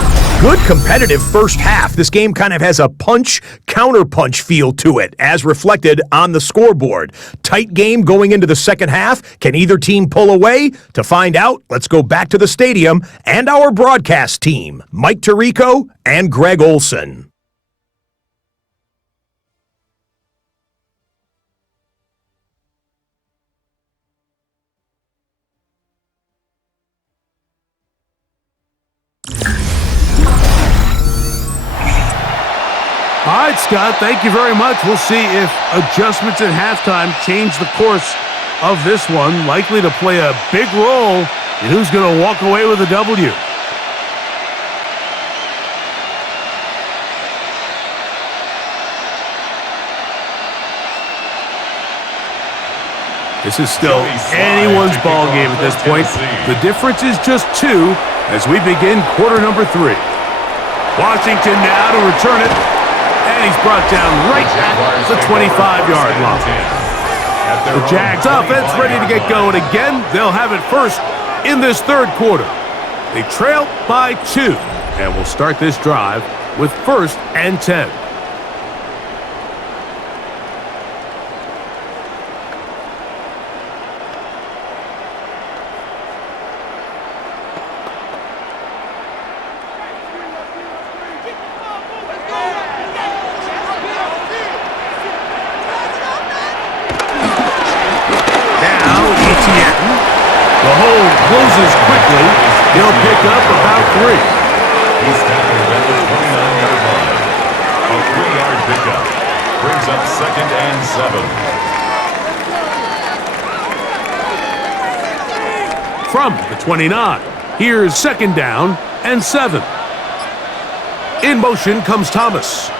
Good competitive first half. This game kind of has a punch-counterpunch feel to it, as reflected on the scoreboard. Tight game going into the second half. Can either team pull away? To find out, let's go back to the stadium and our broadcast team, Mike Tirico and Greg Olson. All right, Scott, thank you very much. We'll see if adjustments at halftime change the course of this one. Likely to play a big role in who's going to walk away with a W. This is still anyone's ball game at this point. The difference is just 2 as we begin quarter number 3. Washington now to return it, and he's brought down right at the 25-yard line. The Jags offense ready to get going again. They'll have it first in this third quarter. They trail by 2, and we'll start this drive with 1st and 10. Closes quickly. He'll pick up about 3. He's tackled at the 29-yard line. A 3-yard pickup brings up 2nd and 7. From the 29, here's 2nd down and 7. In motion comes Thomas.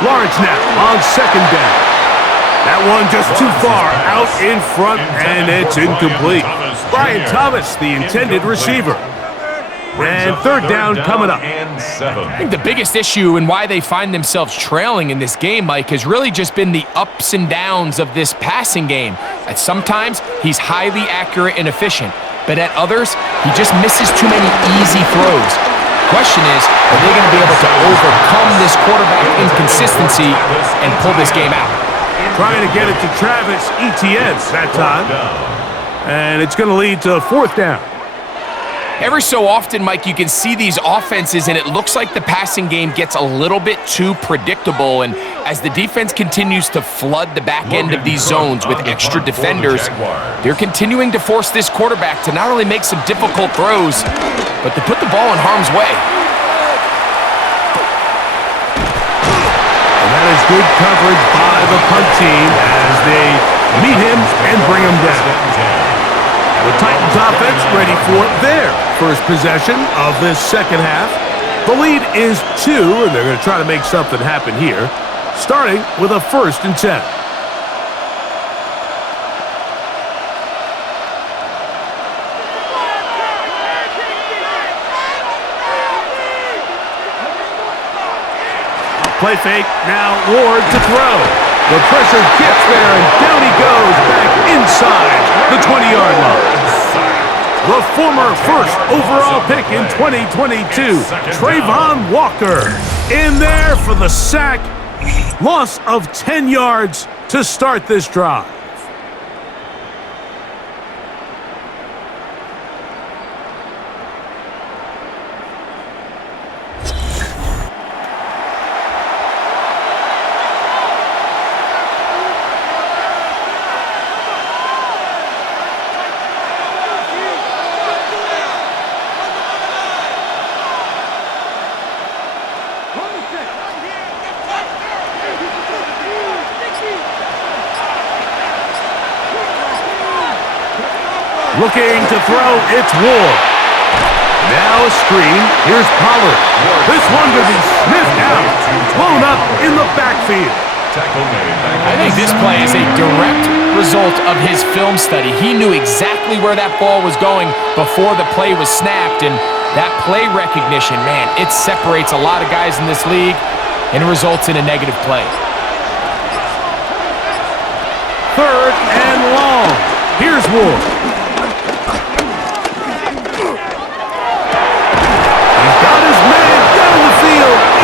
Lawrence now on 2nd down. That one just too far out in front, and it's incomplete. Brian Thomas, the intended receiver. And 3rd down coming up. I think the biggest issue and why they find themselves trailing in this game, Mike, has really just been the ups and downs of this passing game. At sometimes, he's highly accurate and efficient, but at others, he just misses too many easy throws. Question is, are they going to be able to overcome this quarterback inconsistency and pull this game out? Trying to get it to Travis Etienne that time. And it's going to lead to 4th down. Every so often, Mike, you can see these offenses, and it looks like the passing game gets a little bit too predictable. And as the defense continues to flood the back end of these zones with extra defenders, they're continuing to force this quarterback to not only make some difficult throws, but to put the ball in harm's way. That is good coverage by the punt team as they meet him and bring him down. The Titans offense ready for their first possession of this second half. The lead is 2, and they're going to try to make something happen here, starting with a 1st and 10. Play fake, now Ward to throw. The pressure gets there, and down he goes back inside the 20-yard line. The former first overall pick in 2022, Trayvon Walker, in there for the sack. Loss of 10 yards to start this drive. Looking to throw, it's Ward. Now a screen, here's Pollard. This one to be sniffed out, blown up in the backfield. I think this play is a direct result of his film study. He knew exactly where that ball was going before the play was snapped, and that play recognition, man, it separates a lot of guys in this league and results in a negative play. 3rd and long. Here's Ward.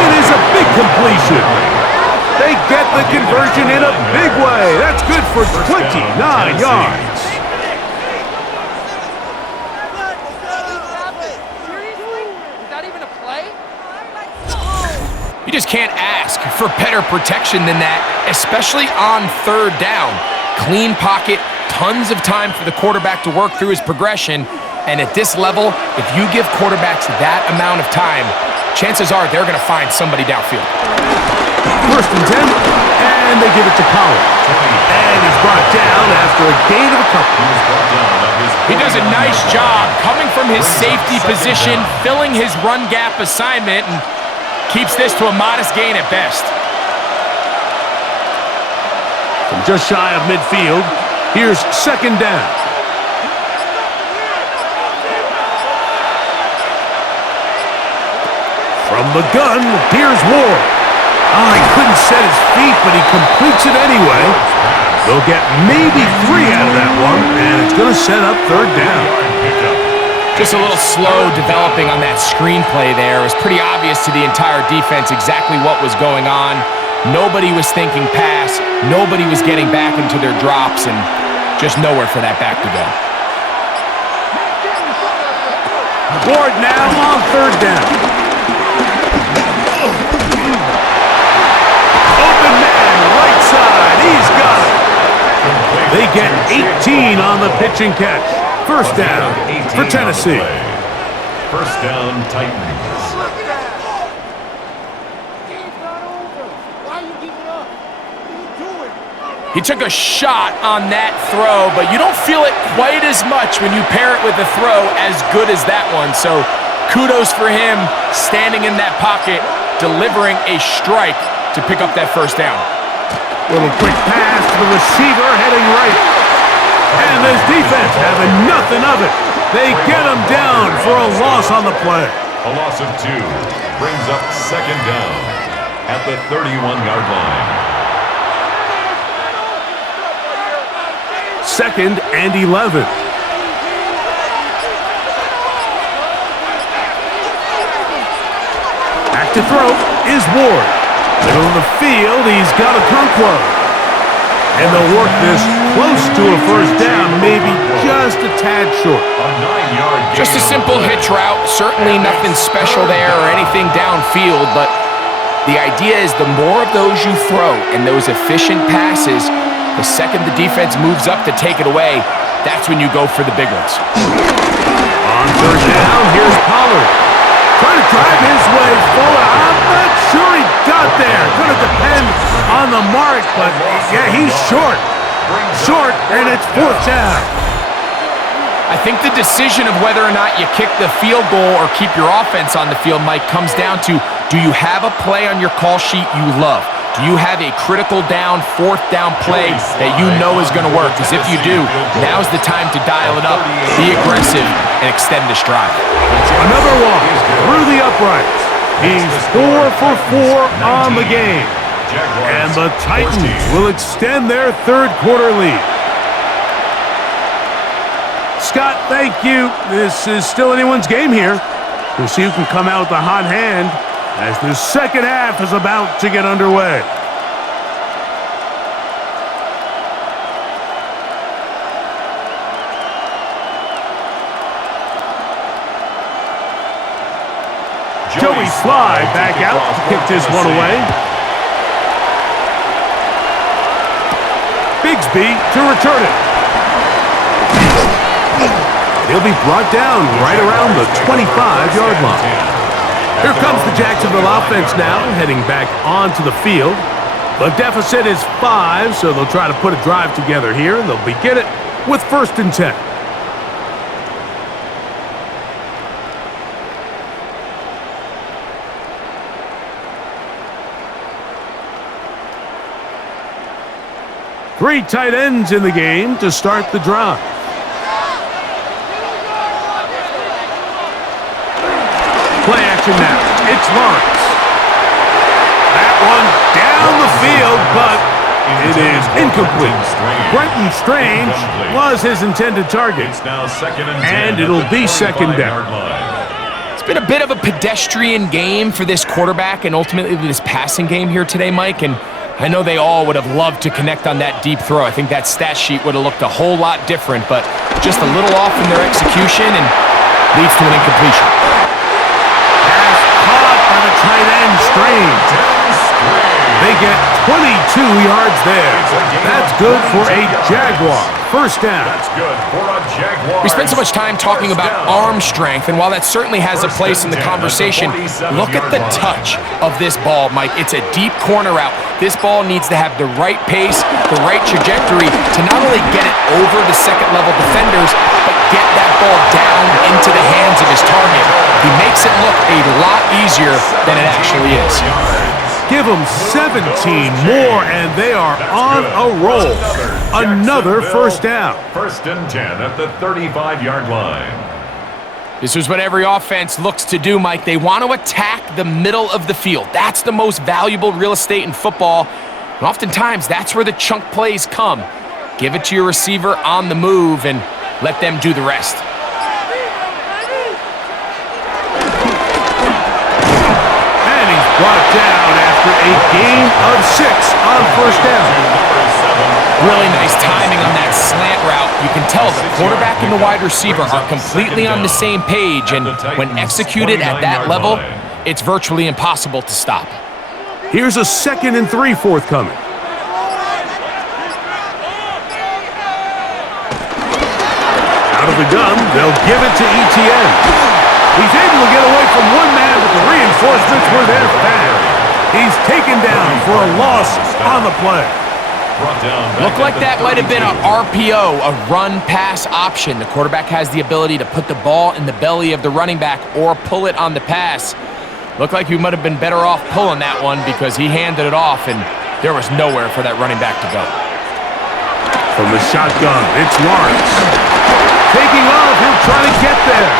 It is a big completion. They get the conversion in a big way. That's good for 29 yards. Is that even a play? You just can't ask for better protection than that, especially on 3rd down. Clean pocket, tons of time for the quarterback to work through his progression. And at this level, if you give quarterbacks that amount of time, chances are they're going to find somebody downfield. First and 10, and they give it to Pollard. And he's brought down after a gain of a couple. He does a nice job coming from his safety position, filling his run gap assignment, and keeps this to a modest gain at best. From just shy of midfield, here's second down. From the gun, here's Ward. Oh, he couldn't set his feet, but he completes it anyway. They'll get maybe 3 out of that one, and it's going to set up third down. Just a little slow developing on that screenplay there. It was pretty obvious to the entire defense exactly what was going on. Nobody was thinking pass. Nobody was getting back into their drops, and just nowhere for that back to go. Ward now on third down. Open man, right side. He's got it. They get 18 on the pitch and catch. First down for Tennessee. First down, Titans. He took a shot on that throw, but you don't feel it quite as much when you pair it with a throw as good as that one. So kudos for him standing in that pocket, delivering a strike to pick up that first down. Little quick pass to the receiver heading right. And this defense having nothing of it. They get him down for a loss on the play. A loss of 2 brings up second down at the 31-yard line. Second and 11. Back to throw is Ward. Middle of the field, he's got a Conquo. And they'll work this close to a first down, maybe just a tad short. A 9-yard gain. Just a simple hitch route. Certainly nothing special there or anything downfield, but the idea is the more of those you throw and those efficient passes, the second the defense moves up to take it away, that's when you go for the big ones. On third down, here's Pollard. Trying to drive his way forward. I'm not sure he got there. Going to depend on the mark, but yeah, he's short. Short, and it's fourth down. I think the decision of whether or not you kick the field goal or keep your offense on the field, Mike, comes down to, do you have a play on your call sheet you love? Do you have a critical down, fourth down play that you know is going to work? Because if you do, now's the time to dial it up, be aggressive, and extend this drive. Another walk through the uprights. He's 4 for 4 on the game. And the Titans will extend their third quarter lead. Scott, thank you. This is still anyone's game here. We'll see who can come out with a hot hand as the second half is about to get underway. Joey Slide back out to kick this one away. Bigsby to return it. He'll be brought down right around the 25-yard line. Here comes the Jacksonville offense now, heading back onto the field. The deficit is 5, so they'll try to put a drive together here, and they'll begin it with first and 10. Three tight ends in the game to start the drive. Play action now. It's Lawrence. That one down the field, but it is incomplete. Brenton Strange was his intended target. And it'll be second down. It's been a bit of a pedestrian game for this quarterback and ultimately this passing game here today, Mike. And I know they all would have loved to connect on that deep throw. I think that stat sheet would have looked a whole lot different, but just a little off in their execution and leads to an incompletion. Pass caught by the tight end, Strange. They get 22 yards there. That's good for a Jaguar first down. That's good for a Jaguars. We spend so much time talking about arm strength, and while that certainly has a place in the conversation, look at the touch of this ball, Mike. It's a deep corner route. This ball needs to have the right pace, the right trajectory to not only get it over the second-level defenders, but get that ball down into the hands of his target. He makes it look a lot easier than it actually is. Give them 17 more, and they are on a roll. Another first down. First and 10 at the 35-yard line. This is what every offense looks to do, Mike. They want to attack the middle of the field. That's the most valuable real estate in football. And oftentimes, that's where the chunk plays come. Give it to your receiver on the move and let them do the rest. And he's brought down after a gain of 6 on first down. Really nice timing on that slant route. You can tell the quarterback and the wide receiver are completely on the same page, and when executed at that level, it's virtually impossible to stop. Here's a 2nd and 3 forthcoming. Out of the gun, they'll give it to Etienne. He's able to get away from one man, but the reinforcements were there fast. He's taken down for a loss on the play. Looked like that might have been a RPO, a run-pass option. The quarterback has the ability to put the ball in the belly of the running back or pull it on the pass. Looked like he might have been better off pulling that one because he handed it off, and there was nowhere for that running back to go. From the shotgun, it's Lawrence. Taking off, he'll try to get there.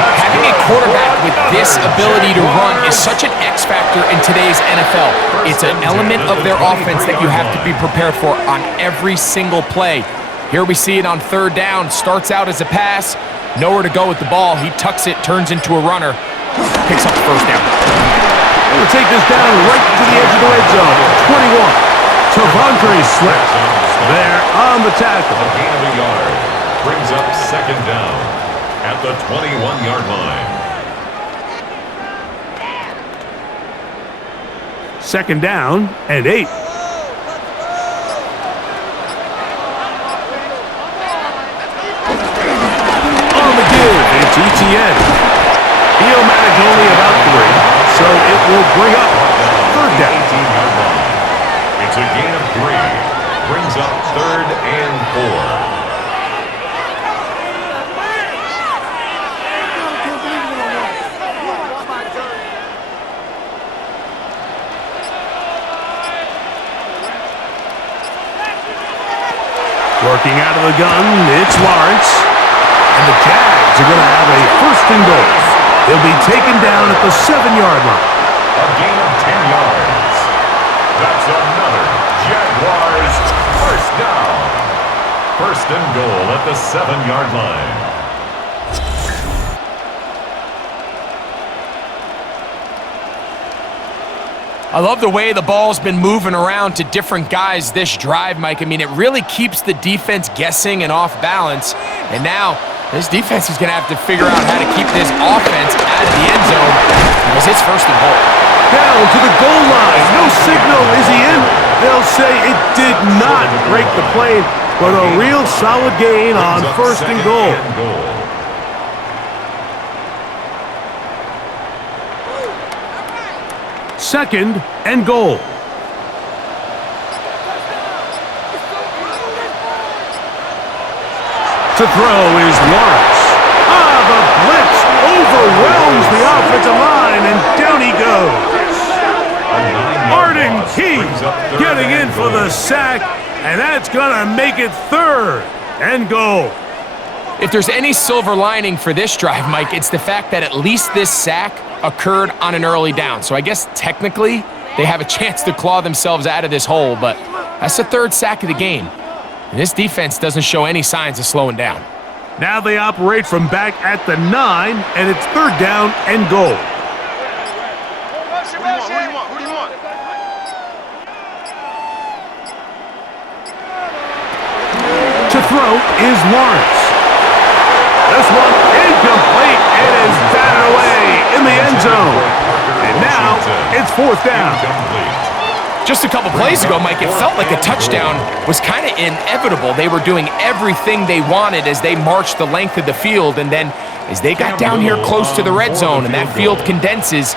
Having a quarterback with this ability to run is such an X factor in today's NFL. It's an element of their offense that you have to be prepared for on every single play. Here we see it on third down. Starts out as a pass, nowhere to go with the ball. He tucks it, turns into a runner, picks up the first down. We'll take this down right to the edge of the red zone. 21. Tavondre Sweat there on the tackle. A gain of a yard brings up second down at the 21-yard line. Second down and 8. On the give, it's Etienne. He'll manage only about 3, so it will bring up third down. 18-yard line. It's a gain of 3. Brings up third and 4. Working out of the gun, it's Lawrence. And the Jags are going to have a first and goal. He'll be taken down at the 7-yard line. A gain of 10 yards. That's another Jaguars first down. First and goal at the 7-yard line. I love the way the ball's been moving around to different guys this drive, Mike. I mean, it really keeps the defense guessing and off balance. And now, this defense is going to have to figure out how to keep this offense out of the end zone because it's first and goal. Down to the goal line. No signal. Is he in? They'll say it did not break the plane, but a real solid gain on first and goal. Second and goal. To throw is Lawrence. The blitz overwhelms the offensive line, and down he goes. Arden Key getting in for the sack, and that's going to make it third and goal. If there's any silver lining for this drive, Mike, it's the fact that at least this sack occurred on an early down. So I guess technically they have a chance to claw themselves out of this hole, but that's the third sack of the game. And this defense doesn't show any signs of slowing down. Now they operate from back at the 9, and it's third down and goal. Who do you want? To throw is Lawrence. This one incomplete. It is batted away in the end zone. And now it's fourth down. Just a couple plays ago, Mike, it felt like a touchdown was kind of inevitable. They were doing everything they wanted as they marched the length of the field, and then as they got down here close to the red zone and that field condenses,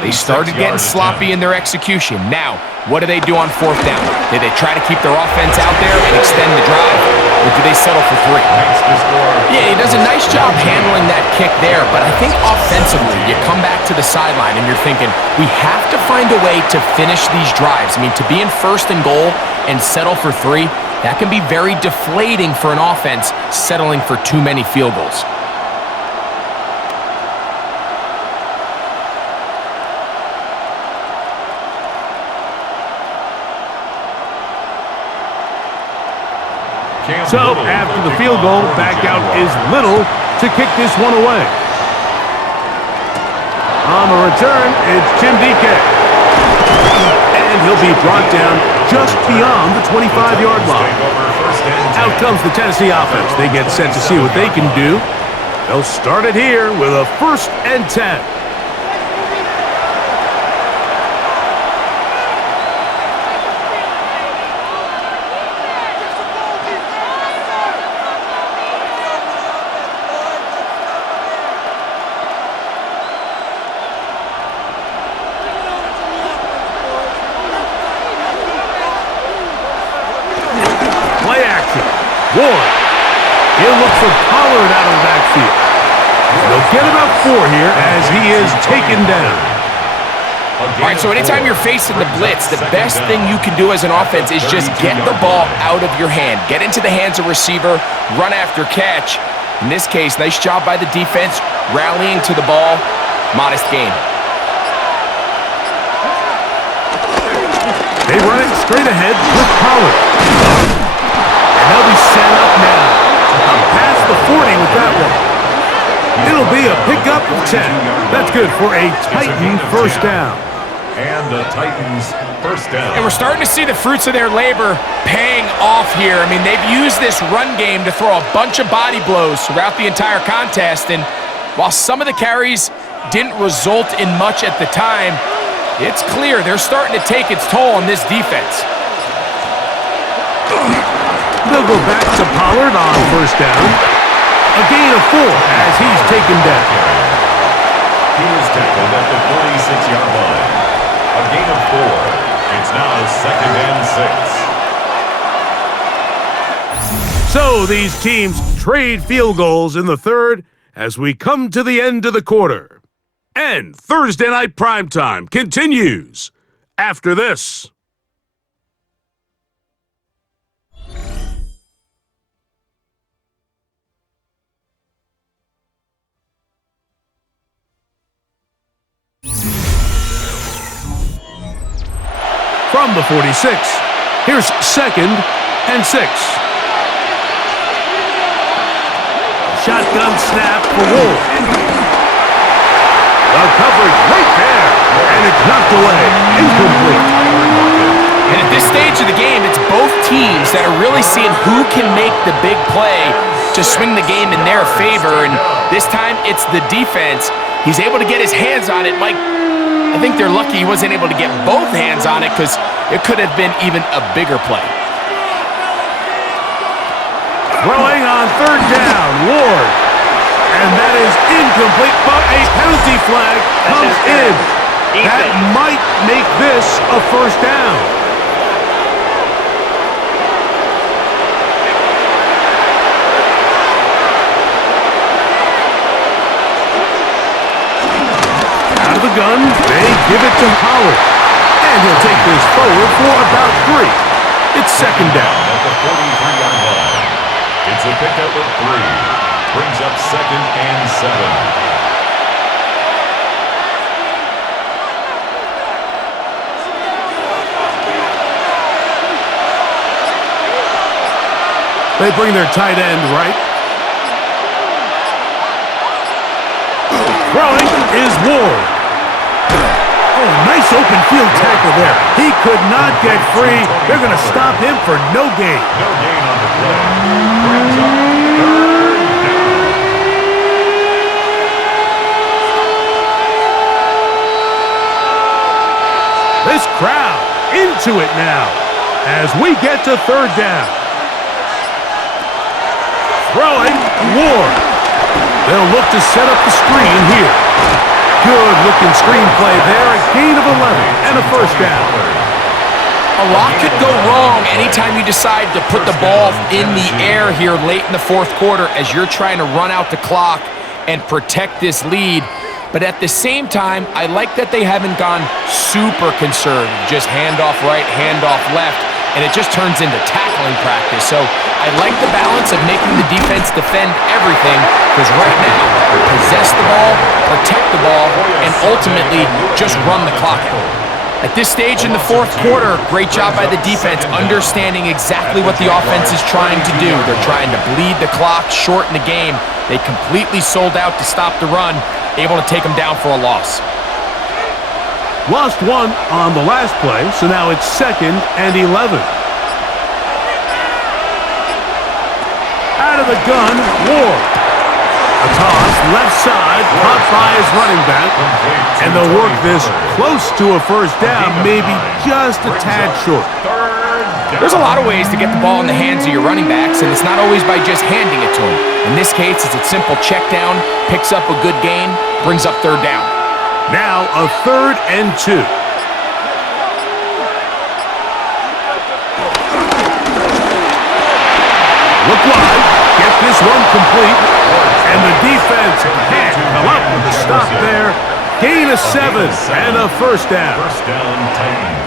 they started getting sloppy in their execution. Now, what do they do on fourth down? Do they try to keep their offense out there and extend the drive, or do they settle for 3? Yeah, he does a nice job handling that kick there, but I think offensively, you come back to the sideline and you're thinking, we have to find a way to finish these drives. I mean, to be in first and goal and settle for 3, that can be very deflating for an offense settling for too many field goals. So, after the field goal, back out is Little to kick this one away. On the return, it's Tim DK. And he'll be brought down just beyond the 25-yard line. Out comes the Tennessee offense. They get set to see what they can do. They'll start it here with a 1st and 10. Ward. He'll look for Pollard out of the backfield. They'll get about 4 here as he is taken down. All right, so anytime you're facing the blitz, the best thing you can do as an offense is just get the ball out of your hand. Get into the hands of receiver, run after catch. In this case, nice job by the defense, rallying to the ball. Modest gain. They run it straight ahead with Pollard. And they'll be set up now. Past the 40 with that one. It'll be a pickup of 10. That's good for a Titan first down. And the Titans first down. And we're starting to see the fruits of their labor paying off here. I mean, they've used this run game to throw a bunch of body blows throughout the entire contest. And while some of the carries didn't result in much at the time, it's clear they're starting to take its toll on this defense. They'll go back to Pollard on first down. A gain of 4 as he's taken down. He was tackled at the 46-yard line. A gain of 4. It's now 2nd and 6. So these teams trade field goals in the 3rd as we come to the end of the quarter. And Thursday Night Primetime continues after this. From the 46, here's 2nd and 6. Shotgun snap for Wolf. The coverage right there, and it's knocked away, incomplete. And at this stage of the game, it's both teams that are really seeing who can make the big play to swing the game in their favor, and this time it's the defense. He's able to get his hands on it. Mike, I think they're lucky he wasn't able to get both hands on it because it could have been even a bigger play. Throwing on 3rd down, Ward. And that is incomplete, but a penalty flag comes in. That might make this a first down. Out of the gun, they give it to Pollard. And he'll take this forward for about 3. It's 2nd down. At the 43-yard line. It's a pickup of 3. Brings up 2nd and 7. They bring their tight end right. Throwing is Ward. Oh, nice open field tackle there. He could not get free. They're going to stop him for no gain. No gain on the play. Brings up 3rd down. This crowd into it now as we get to third down. Throwing, Ward. They'll look to set up the screen here. Good-looking screenplay there, a gain of 11 and a first down. A lot could go wrong anytime you decide to put the ball in the air here late in the fourth quarter as you're trying to run out the clock and protect this lead. But at the same time, I like that they haven't gone super conservative, just handoff right, handoff left, and it just turns into tackling practice. So I like the balance of making the defense defend everything, because right now, possess the ball, protect the ball, and ultimately just run the clock out. At this stage in the fourth quarter, great job by the defense, understanding exactly what the offense is trying to do. They're trying to bleed the clock, shorten the game. They completely sold out to stop the run, able to take them down for a loss. Lost one on the last play, so now it's 2nd and 11. Out of the gun, Ward. A toss, left side, caught by his running back, and they'll work this close to a first down, maybe just a tad short. There's a lot of ways to get the ball in the hands of your running backs, and it's not always by just handing it to them. In this case, it's a simple check down, picks up a good gain, brings up third down. Now a 3rd and 2. Look wide, get this one complete, and the defense can't come up with a stop there. Gain of 7 and a first down. First down, Titans.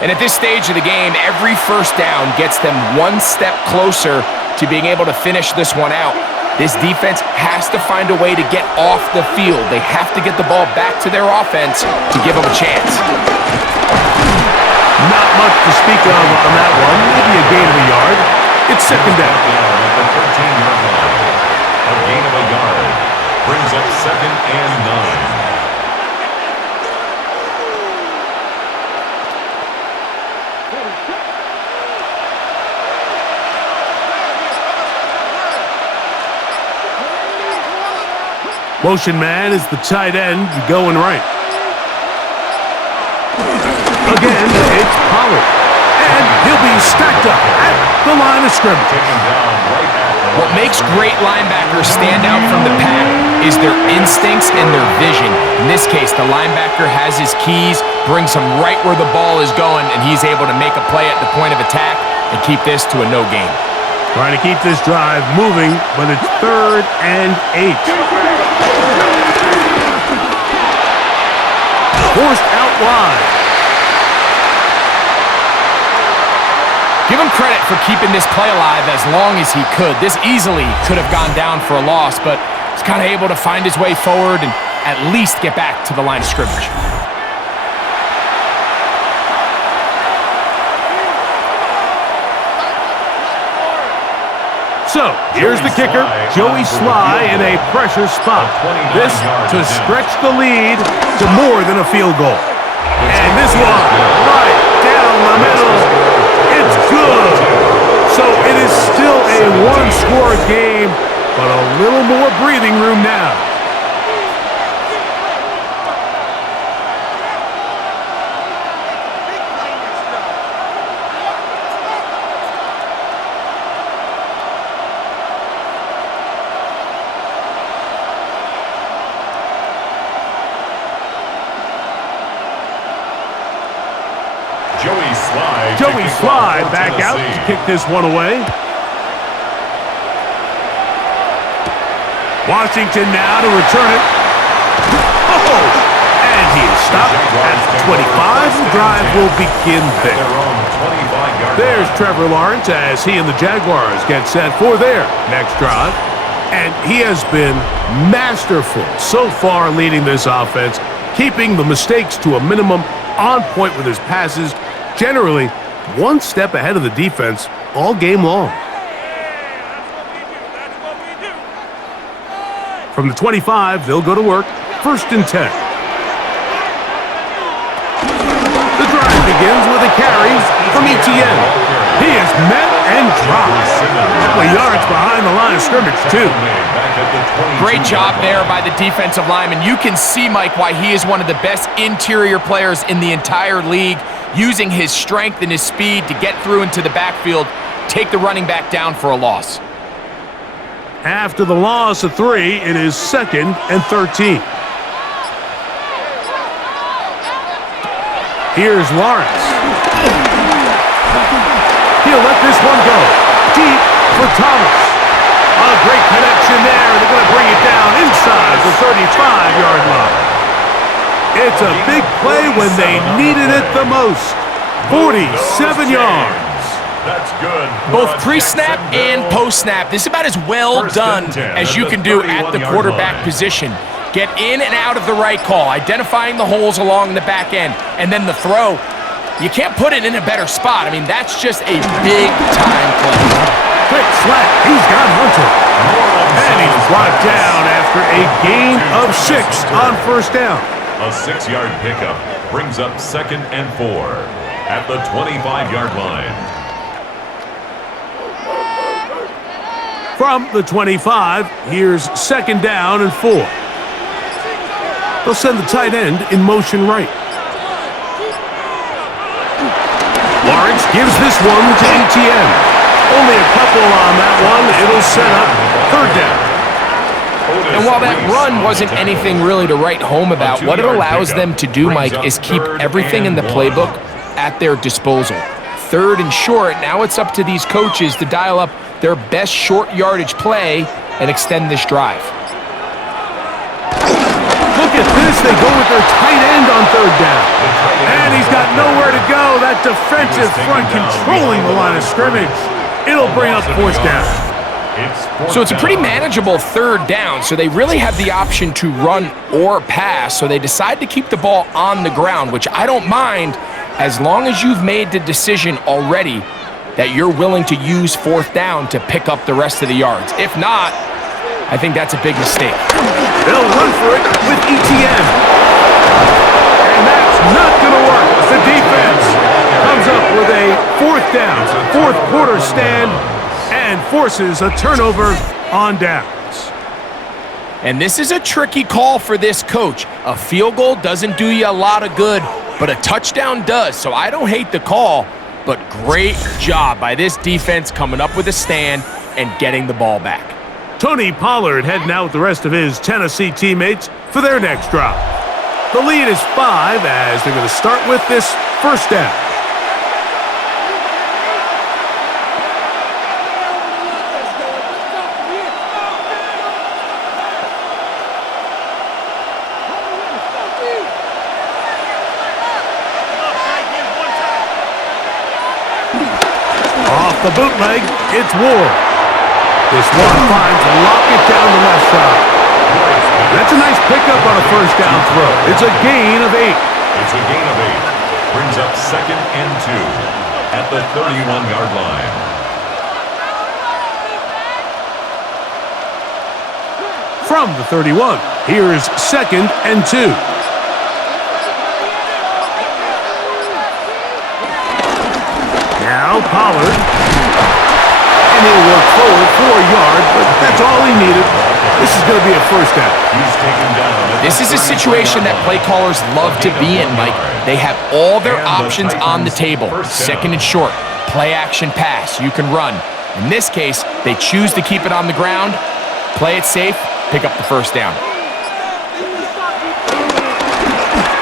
And at this stage of the game, every first down gets them one step closer to being able to finish this one out. This defense has to find a way to get off the field. They have to get the ball back to their offense to give them a chance. Not much to speak of on that one. Maybe a gain of a yard. It's 2nd down. At the 13-yard line. A gain of a yard brings up 2nd and 9. Motion man is the tight end going right. Again, it's Pollard. And he'll be stacked up at the line of scrimmage. What makes great linebackers stand out from the pack is their instincts and their vision. In this case, the linebacker has his keys, brings him right where the ball is going, and he's able to make a play at the point of attack and keep this to a no gain. Trying to keep this drive moving, but it's 3rd and 8. Forced out wide. Give him credit for keeping this play alive as long as he could. This easily could have gone down for a loss, but he's kind of able to find his way forward and at least get back to the line of scrimmage. So, here's the kicker, Joey Sly in a pressure spot. This to stretch the lead to more than a field goal. And this one, right down the middle, it's good. So it is still a one-score game, but a little more breathing room now. Joey Sly back out to kick this one away. Washington now to return it. Oh! And he is stopped at 25. The drive will begin there. There's Trevor Lawrence as he and the Jaguars get set for their next drive. And he has been masterful so far leading this offense, keeping the mistakes to a minimum, on point with his passes, generally one step ahead of the defense all game long. From the 25, they'll go to work. 1st and 10. The drive begins with a carry from Etienne. He is met and dropped. A couple of yards behind the line of scrimmage, too. Great job there by the defensive lineman. You can see, Mike, why he is one of the best interior players in the entire league, using his strength and his speed to get through into the backfield, take the running back down for a loss. After the loss of 3, it is 2nd and 13. Here's Lawrence. He'll let this one go. Deep for Thomas. A great connection there. They're going to bring it down inside the 35-yard line. It's a big play when they needed it the most. 47 yards. That's good. Both pre-snap and post-snap. This is about as well done as you can do at the quarterback position. Get in and out of the right call, identifying the holes along the back end, and then the throw. You can't put it in a better spot. I mean, that's just a big-time play. Quick slant. He's got Hunter. And he's brought down after a gain of 6 on first down. A 6-yard pickup brings up 2nd and 4 at the 25-yard line. From the 25, here's 2nd down and 4. They'll send the tight end in motion right. Lawrence gives this one to ATM. Only a couple on that one. It'll set up 3rd down. And while that run wasn't anything really to write home about, what it allows them to do, Mike, is keep everything in the playbook at their disposal. 3rd and short, now it's up to these coaches to dial up their best short yardage play and extend this drive. Look at this. They go with their tight end on 3rd down. And he's got nowhere to go. That defensive front controlling the line of scrimmage. It'll bring up 4th down. So it's a pretty manageable 3rd down, so they really have the option to run or pass, so they decide to keep the ball on the ground, which I don't mind as long as you've made the decision already that you're willing to use 4th down to pick up the rest of the yards. If not, I think that's a big mistake. They'll run for it with ETN. And that's not going to work. The defense comes up with a 4th down, 4th quarter stand, and forces a turnover on downs. And this is a tricky call for this coach. A field goal doesn't do you a lot of good, but a touchdown does. So I don't hate the call, but great job by this defense coming up with a stand and getting the ball back. Tony Pollard heading out with the rest of his Tennessee teammates for their next drive. The lead is 5 as they're going to start with this 1st down. Off the bootleg, it's Ward. This one finds Lockett down the left side. That's a nice pickup on a 1st down throw. It's a gain of 8. It's a gain of 8. Brings up 2nd and 2 at the 31-yard line. From the 31, here's 2nd and 2. Now Pollard. And he'll work forward 4 yards, but that's all he needed. This is going to be a 1st down. He's taken down. This is a situation that play callers love to be in, Mike. They have all their options on the table. 2nd and short, play action pass, you can run. In this case, they choose to keep it on the ground, play it safe, pick up the 1st down.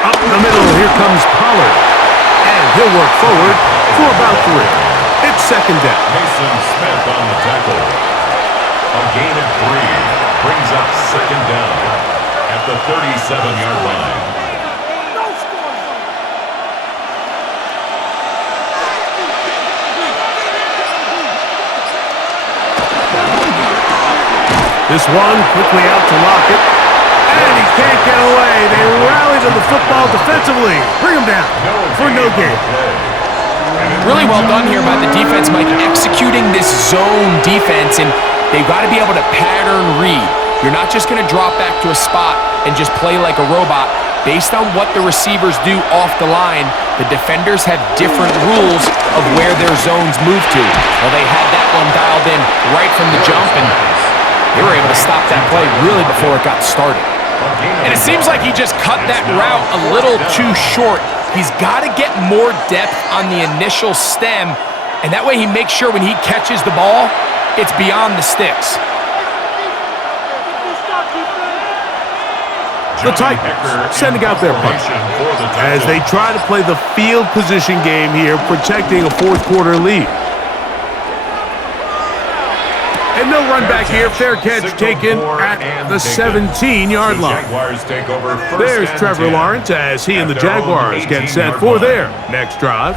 Up the middle, here comes Pollard. And he'll work forward for about 3. It's 2nd down. Mason Smith on the tackle. A gain of 3 brings up 2nd down at the 37-yard line. This one quickly out to Lockett. And he can't get away. They rally to the football defensively. Bring him down for no gain. Really well done here by the defense, Mike, executing this zone defense, and they've got to be able to pattern read. You're not just going to drop back to a spot and just play like a robot. Based on what the receivers do off the line, the defenders have different rules of where their zones move to. Well, they had that one dialed in right from the jump, and they were able to stop that play really before it got started. And it seems like he just cut that route a little too short. He's got to get more depth on the initial stem, and that way he makes sure when he catches the ball, it's beyond the sticks. The Titans sending out their punch as they try to play the field position game here, protecting a fourth-quarter lead. And no run back here. Fair catch taken at the 17-yard line. There's Trevor Lawrence as he and the Jaguars get set for their next drive.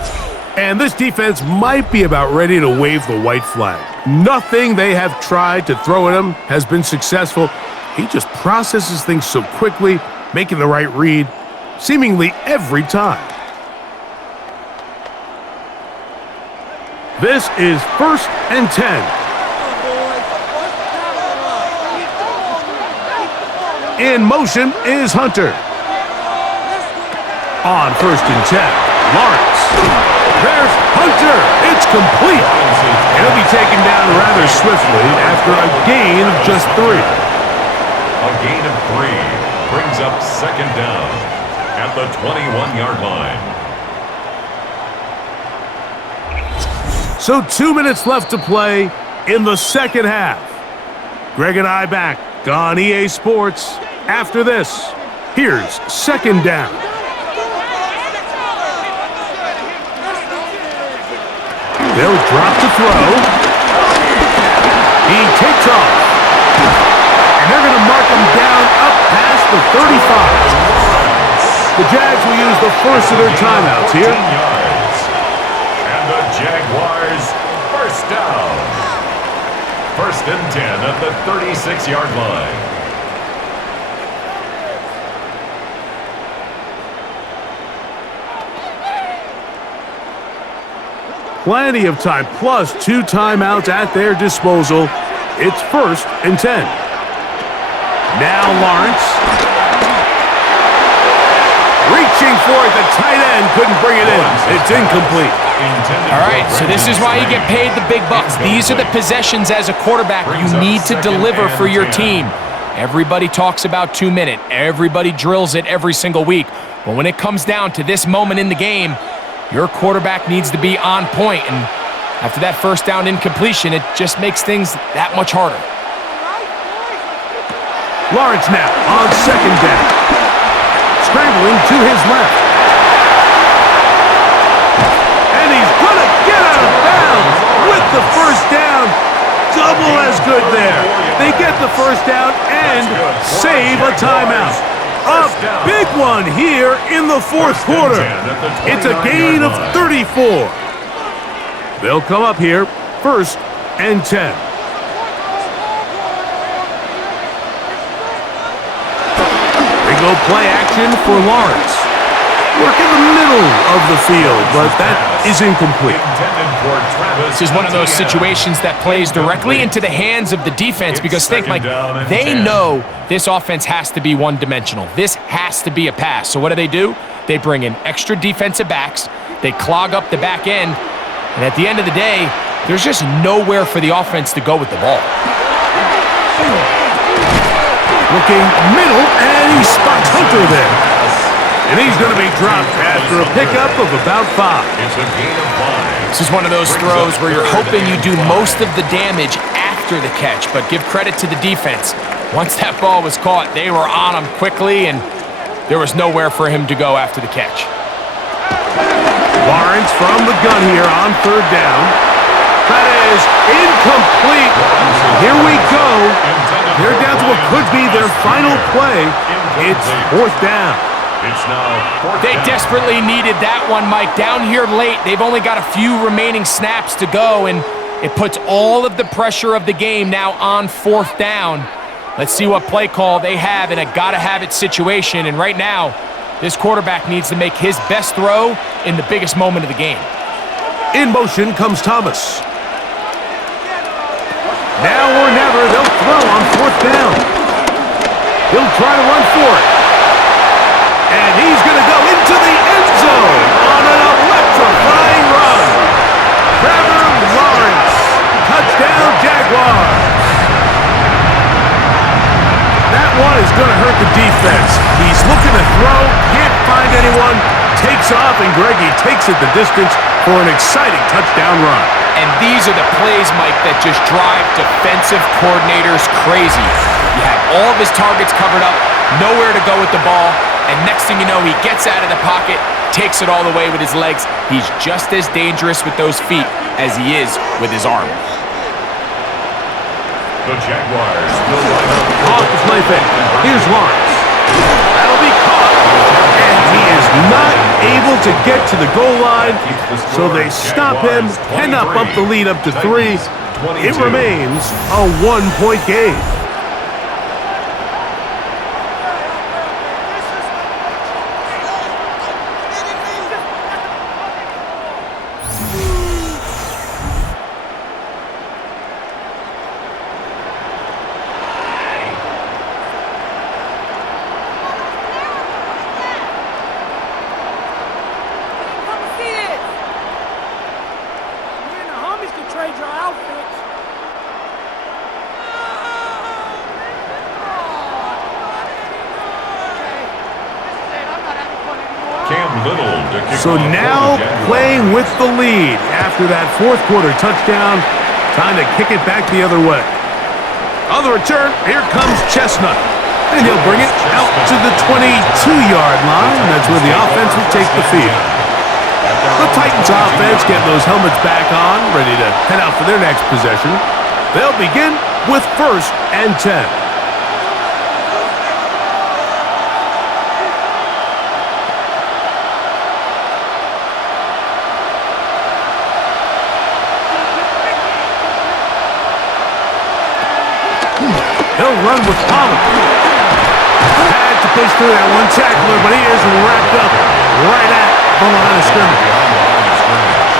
And this defense might be about ready to wave the white flag. Nothing they have tried to throw at him has been successful. He just processes things so quickly, making the right read, seemingly every time. This is 1st and 10. In motion is Hunter. On 1st and 10, Lawrence. There's Hunter. It's complete. And he'll be taken down rather swiftly after a gain of just 3. A gain of 3 brings up 2nd down at the 21-yard line. So 2 minutes left to play in the second half. Greg and I back on EA Sports. After this, here's 2nd down. They'll drop to throw. He takes off. And they're going to mark him down up past the 35. The Jags will use the first of their timeouts here. And the Jaguars first down. 1st and 10 at the 36-yard line. Plenty of time, plus 2 timeouts at their disposal. It's 1st and 10. Now Lawrence. Reaching for it, the tight end couldn't bring it in. It's incomplete. All right, so this is why you get paid the big bucks. These are the possessions as a quarterback you need to deliver for your team. Everybody talks about 2-minute. Everybody drills it every single week. But when it comes down to this moment in the game, your quarterback needs to be on point, and after that first down incompletion, it just makes things that much harder. Lawrence now on 2nd down. Scrambling to his left. And he's going to get out of bounds with the first down. Double as good there. They get the first down and save a timeout. A big one here in the 4th quarter. It's a gain of 34. They'll come up here, 1st and 10. They go play action for Lawrence. Work in the middle of the field, but that is incomplete. This is one of those situations that plays directly into the hands of the defense because think, Mike, they know this offense has to be one-dimensional. This has to be a pass. So what do? They bring in extra defensive backs. They clog up the back end. And at the end of the day, there's just nowhere for the offense to go with the ball. Looking middle, and he spots Hunter there. And he's going to be dropped after a pickup of about 5. It's a gain of 5. This is one of those throws where you're hoping you do most of the damage after the catch, but give credit to the defense. Once that ball was caught, they were on him quickly, and there was nowhere for him to go after the catch. Lawrence from the gun here on 3rd down. That is incomplete. Here we go. They're down to what could be their final play. It's 4th down. It's now 4th They down. desperately needed that one, Mike. Down here late, they've only got a few remaining snaps to go, and it puts all of the pressure of the game now on 4th down. Let's see what play call they have in a gotta-have-it situation, and right now, this quarterback needs to make his best throw in the biggest moment of the game. In motion comes Thomas. Now or never, they'll throw on 4th down. He'll try to run for it. And he's going to go into the end zone on an electrifying run. Trevor Lawrence. Touchdown, Jaguars. Jaguars. That one is going to hurt the defense. He's looking to throw, can't find anyone, takes off, and Greggy takes it the distance for an exciting touchdown run. And these are the plays, Mike, that just drive defensive coordinators crazy. You have all of his targets covered up, nowhere to go with the ball, and next thing you know, he gets out of the pocket, takes it all the way with his legs. He's just as dangerous with those feet as he is with his arm. The Jaguars will line up. Off the play fake. Here's Lawrence. That'll be caught. And he is not able to get to the goal line, so they stop him, and up the lead up to 3. It remains a 1-point game. So now playing with the lead after that fourth quarter touchdown, time to kick it back the other way. On the return, here comes Chestnut, and he'll bring it out to the 22-yard line. That's where the offense will take the field. The Titans offense getting those helmets back on, ready to head out for their next possession. They'll begin with 1st and 10. He'll run with Pollard. Had to push through that one tackler, but he is wrapped up right at the line of scrimmage.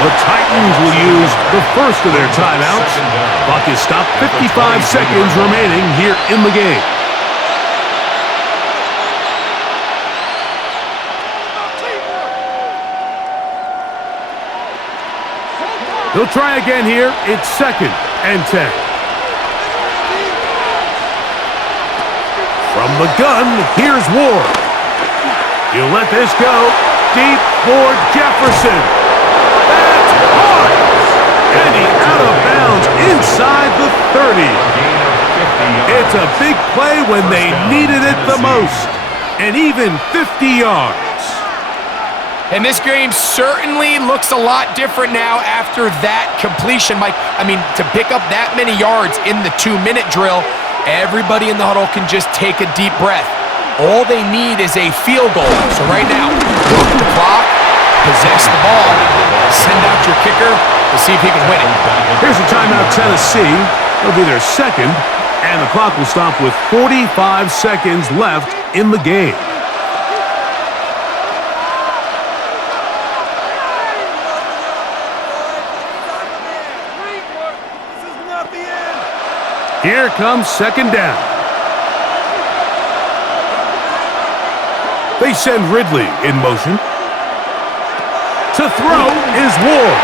The Titans will use the first of their timeouts. Clock is stopped, 55 seconds remaining here in the game. He'll try again here. It's 2nd and 10. From the gun, here's Ward. He'll let this go. Deep for Jefferson. That's hard. And he's out of bounds inside the 30. It's a big play when they needed it the most. And even 50 yards. And this game certainly looks a lot different now after that completion, Mike. I mean, to pick up that many yards in the 2-minute drill, everybody in the huddle can just take a deep breath. All they need is a field goal. So right now, work the clock, possess the ball, send out your kicker to see if he can win it. Here's a timeout, Tennessee. It'll be their 2nd, and the clock will stop with 45 seconds left in the game. Here comes 2nd down. They send Ridley in motion. To throw is Ward.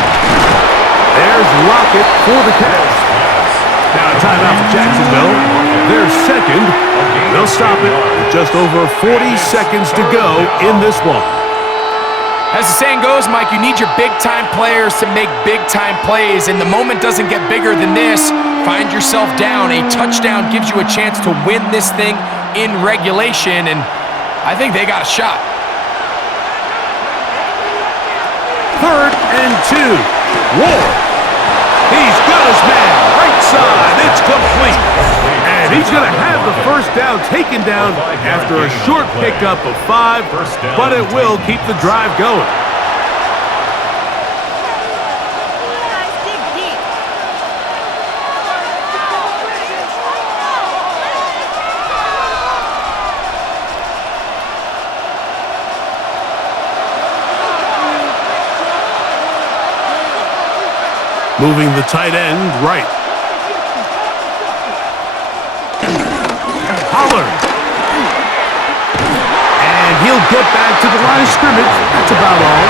There's Lockett for the catch. Now a timeout for Jacksonville. Their 2nd. They'll stop it with just over 40 seconds to go in this one. As the saying goes, Mike, you need your big-time players to make big-time plays, and the moment doesn't get bigger than this. Find yourself down. A touchdown gives you a chance to win this thing in regulation, and I think they got a shot. 3rd and 2. Ward. He's got his man. Right side. It's complete. And he's going to have the 1st down taken down after a short pickup of 5, but it will keep the drive going. Moving the tight end right. Pollard. And he'll get back to the line of scrimmage. That's about all.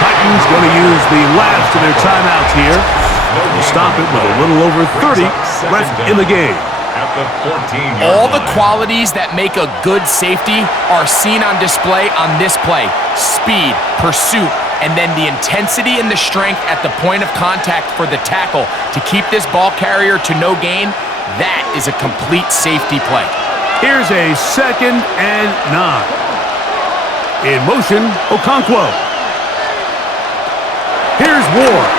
Titans going to use the last of their timeouts here. to stop it with a little over 30 left in the game. At the 14-yard All the line. qualities that make a good safety are seen on display on this play. Speed, pursuit, and then the intensity and the strength at the point of contact for the tackle to keep this ball carrier to no gain. That is a complete safety play. Here's a 2nd and 9. In motion, Okonkwo. Here's Ward.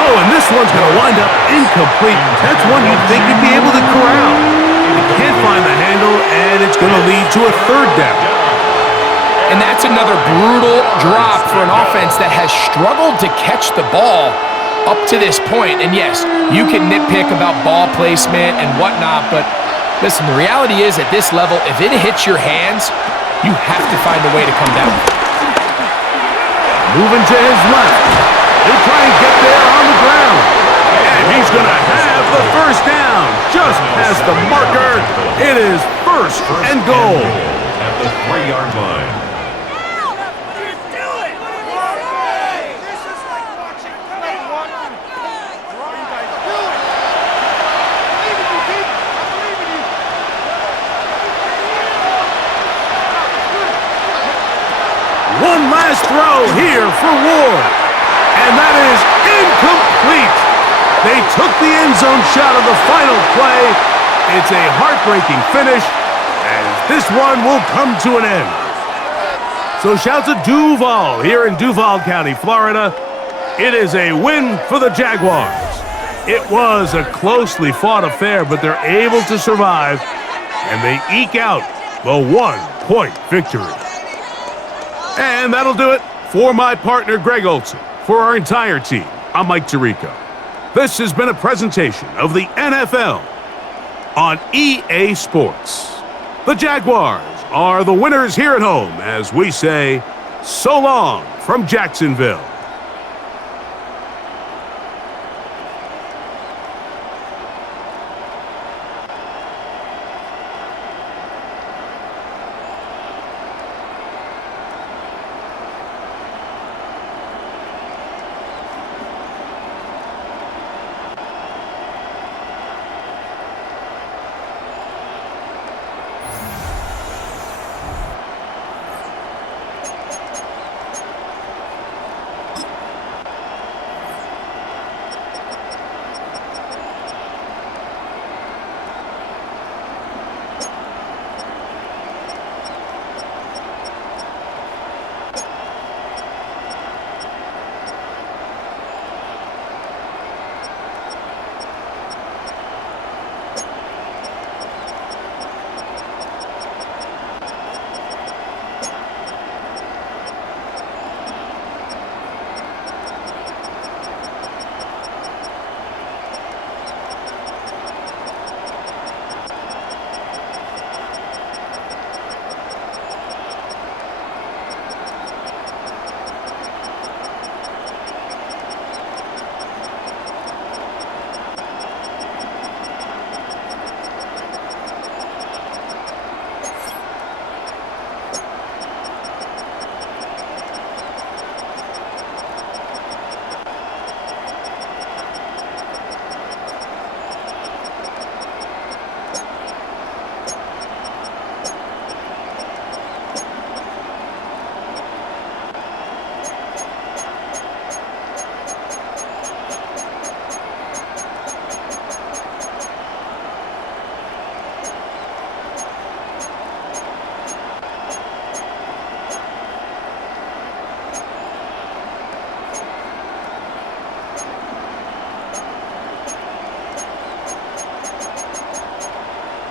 Oh, and this one's going to wind up incomplete. That's one you'd think you'd be able to corral. You can't find the handle, and it's going to lead to a 3rd down. And that's another brutal drop for an offense that has struggled to catch the ball up to this point. And yes, you can nitpick about ball placement and whatnot, but listen, the reality is at this level, if it hits your hands, you have to find a way to come down. Moving to his left. He'll try and get there on the ground. And he's going to have the 1st down. Just past the marker. It is 1st and goal. At the 3-yard line. One last throw here for Ward. And that is incomplete. They took the end zone shot of the final play. It's a heartbreaking finish, and this one will come to an end. So shouts to Duval here in Duval County, Florida. It is a win for the Jaguars. It was a closely fought affair, but they're able to survive, and they eke out the 1-point victory. And that'll do it for my partner, Greg Olson. For our entire team, I'm Mike Tirico. This has been a presentation of the NFL on EA Sports. The Jaguars are the winners here at home as we say, so long from Jacksonville.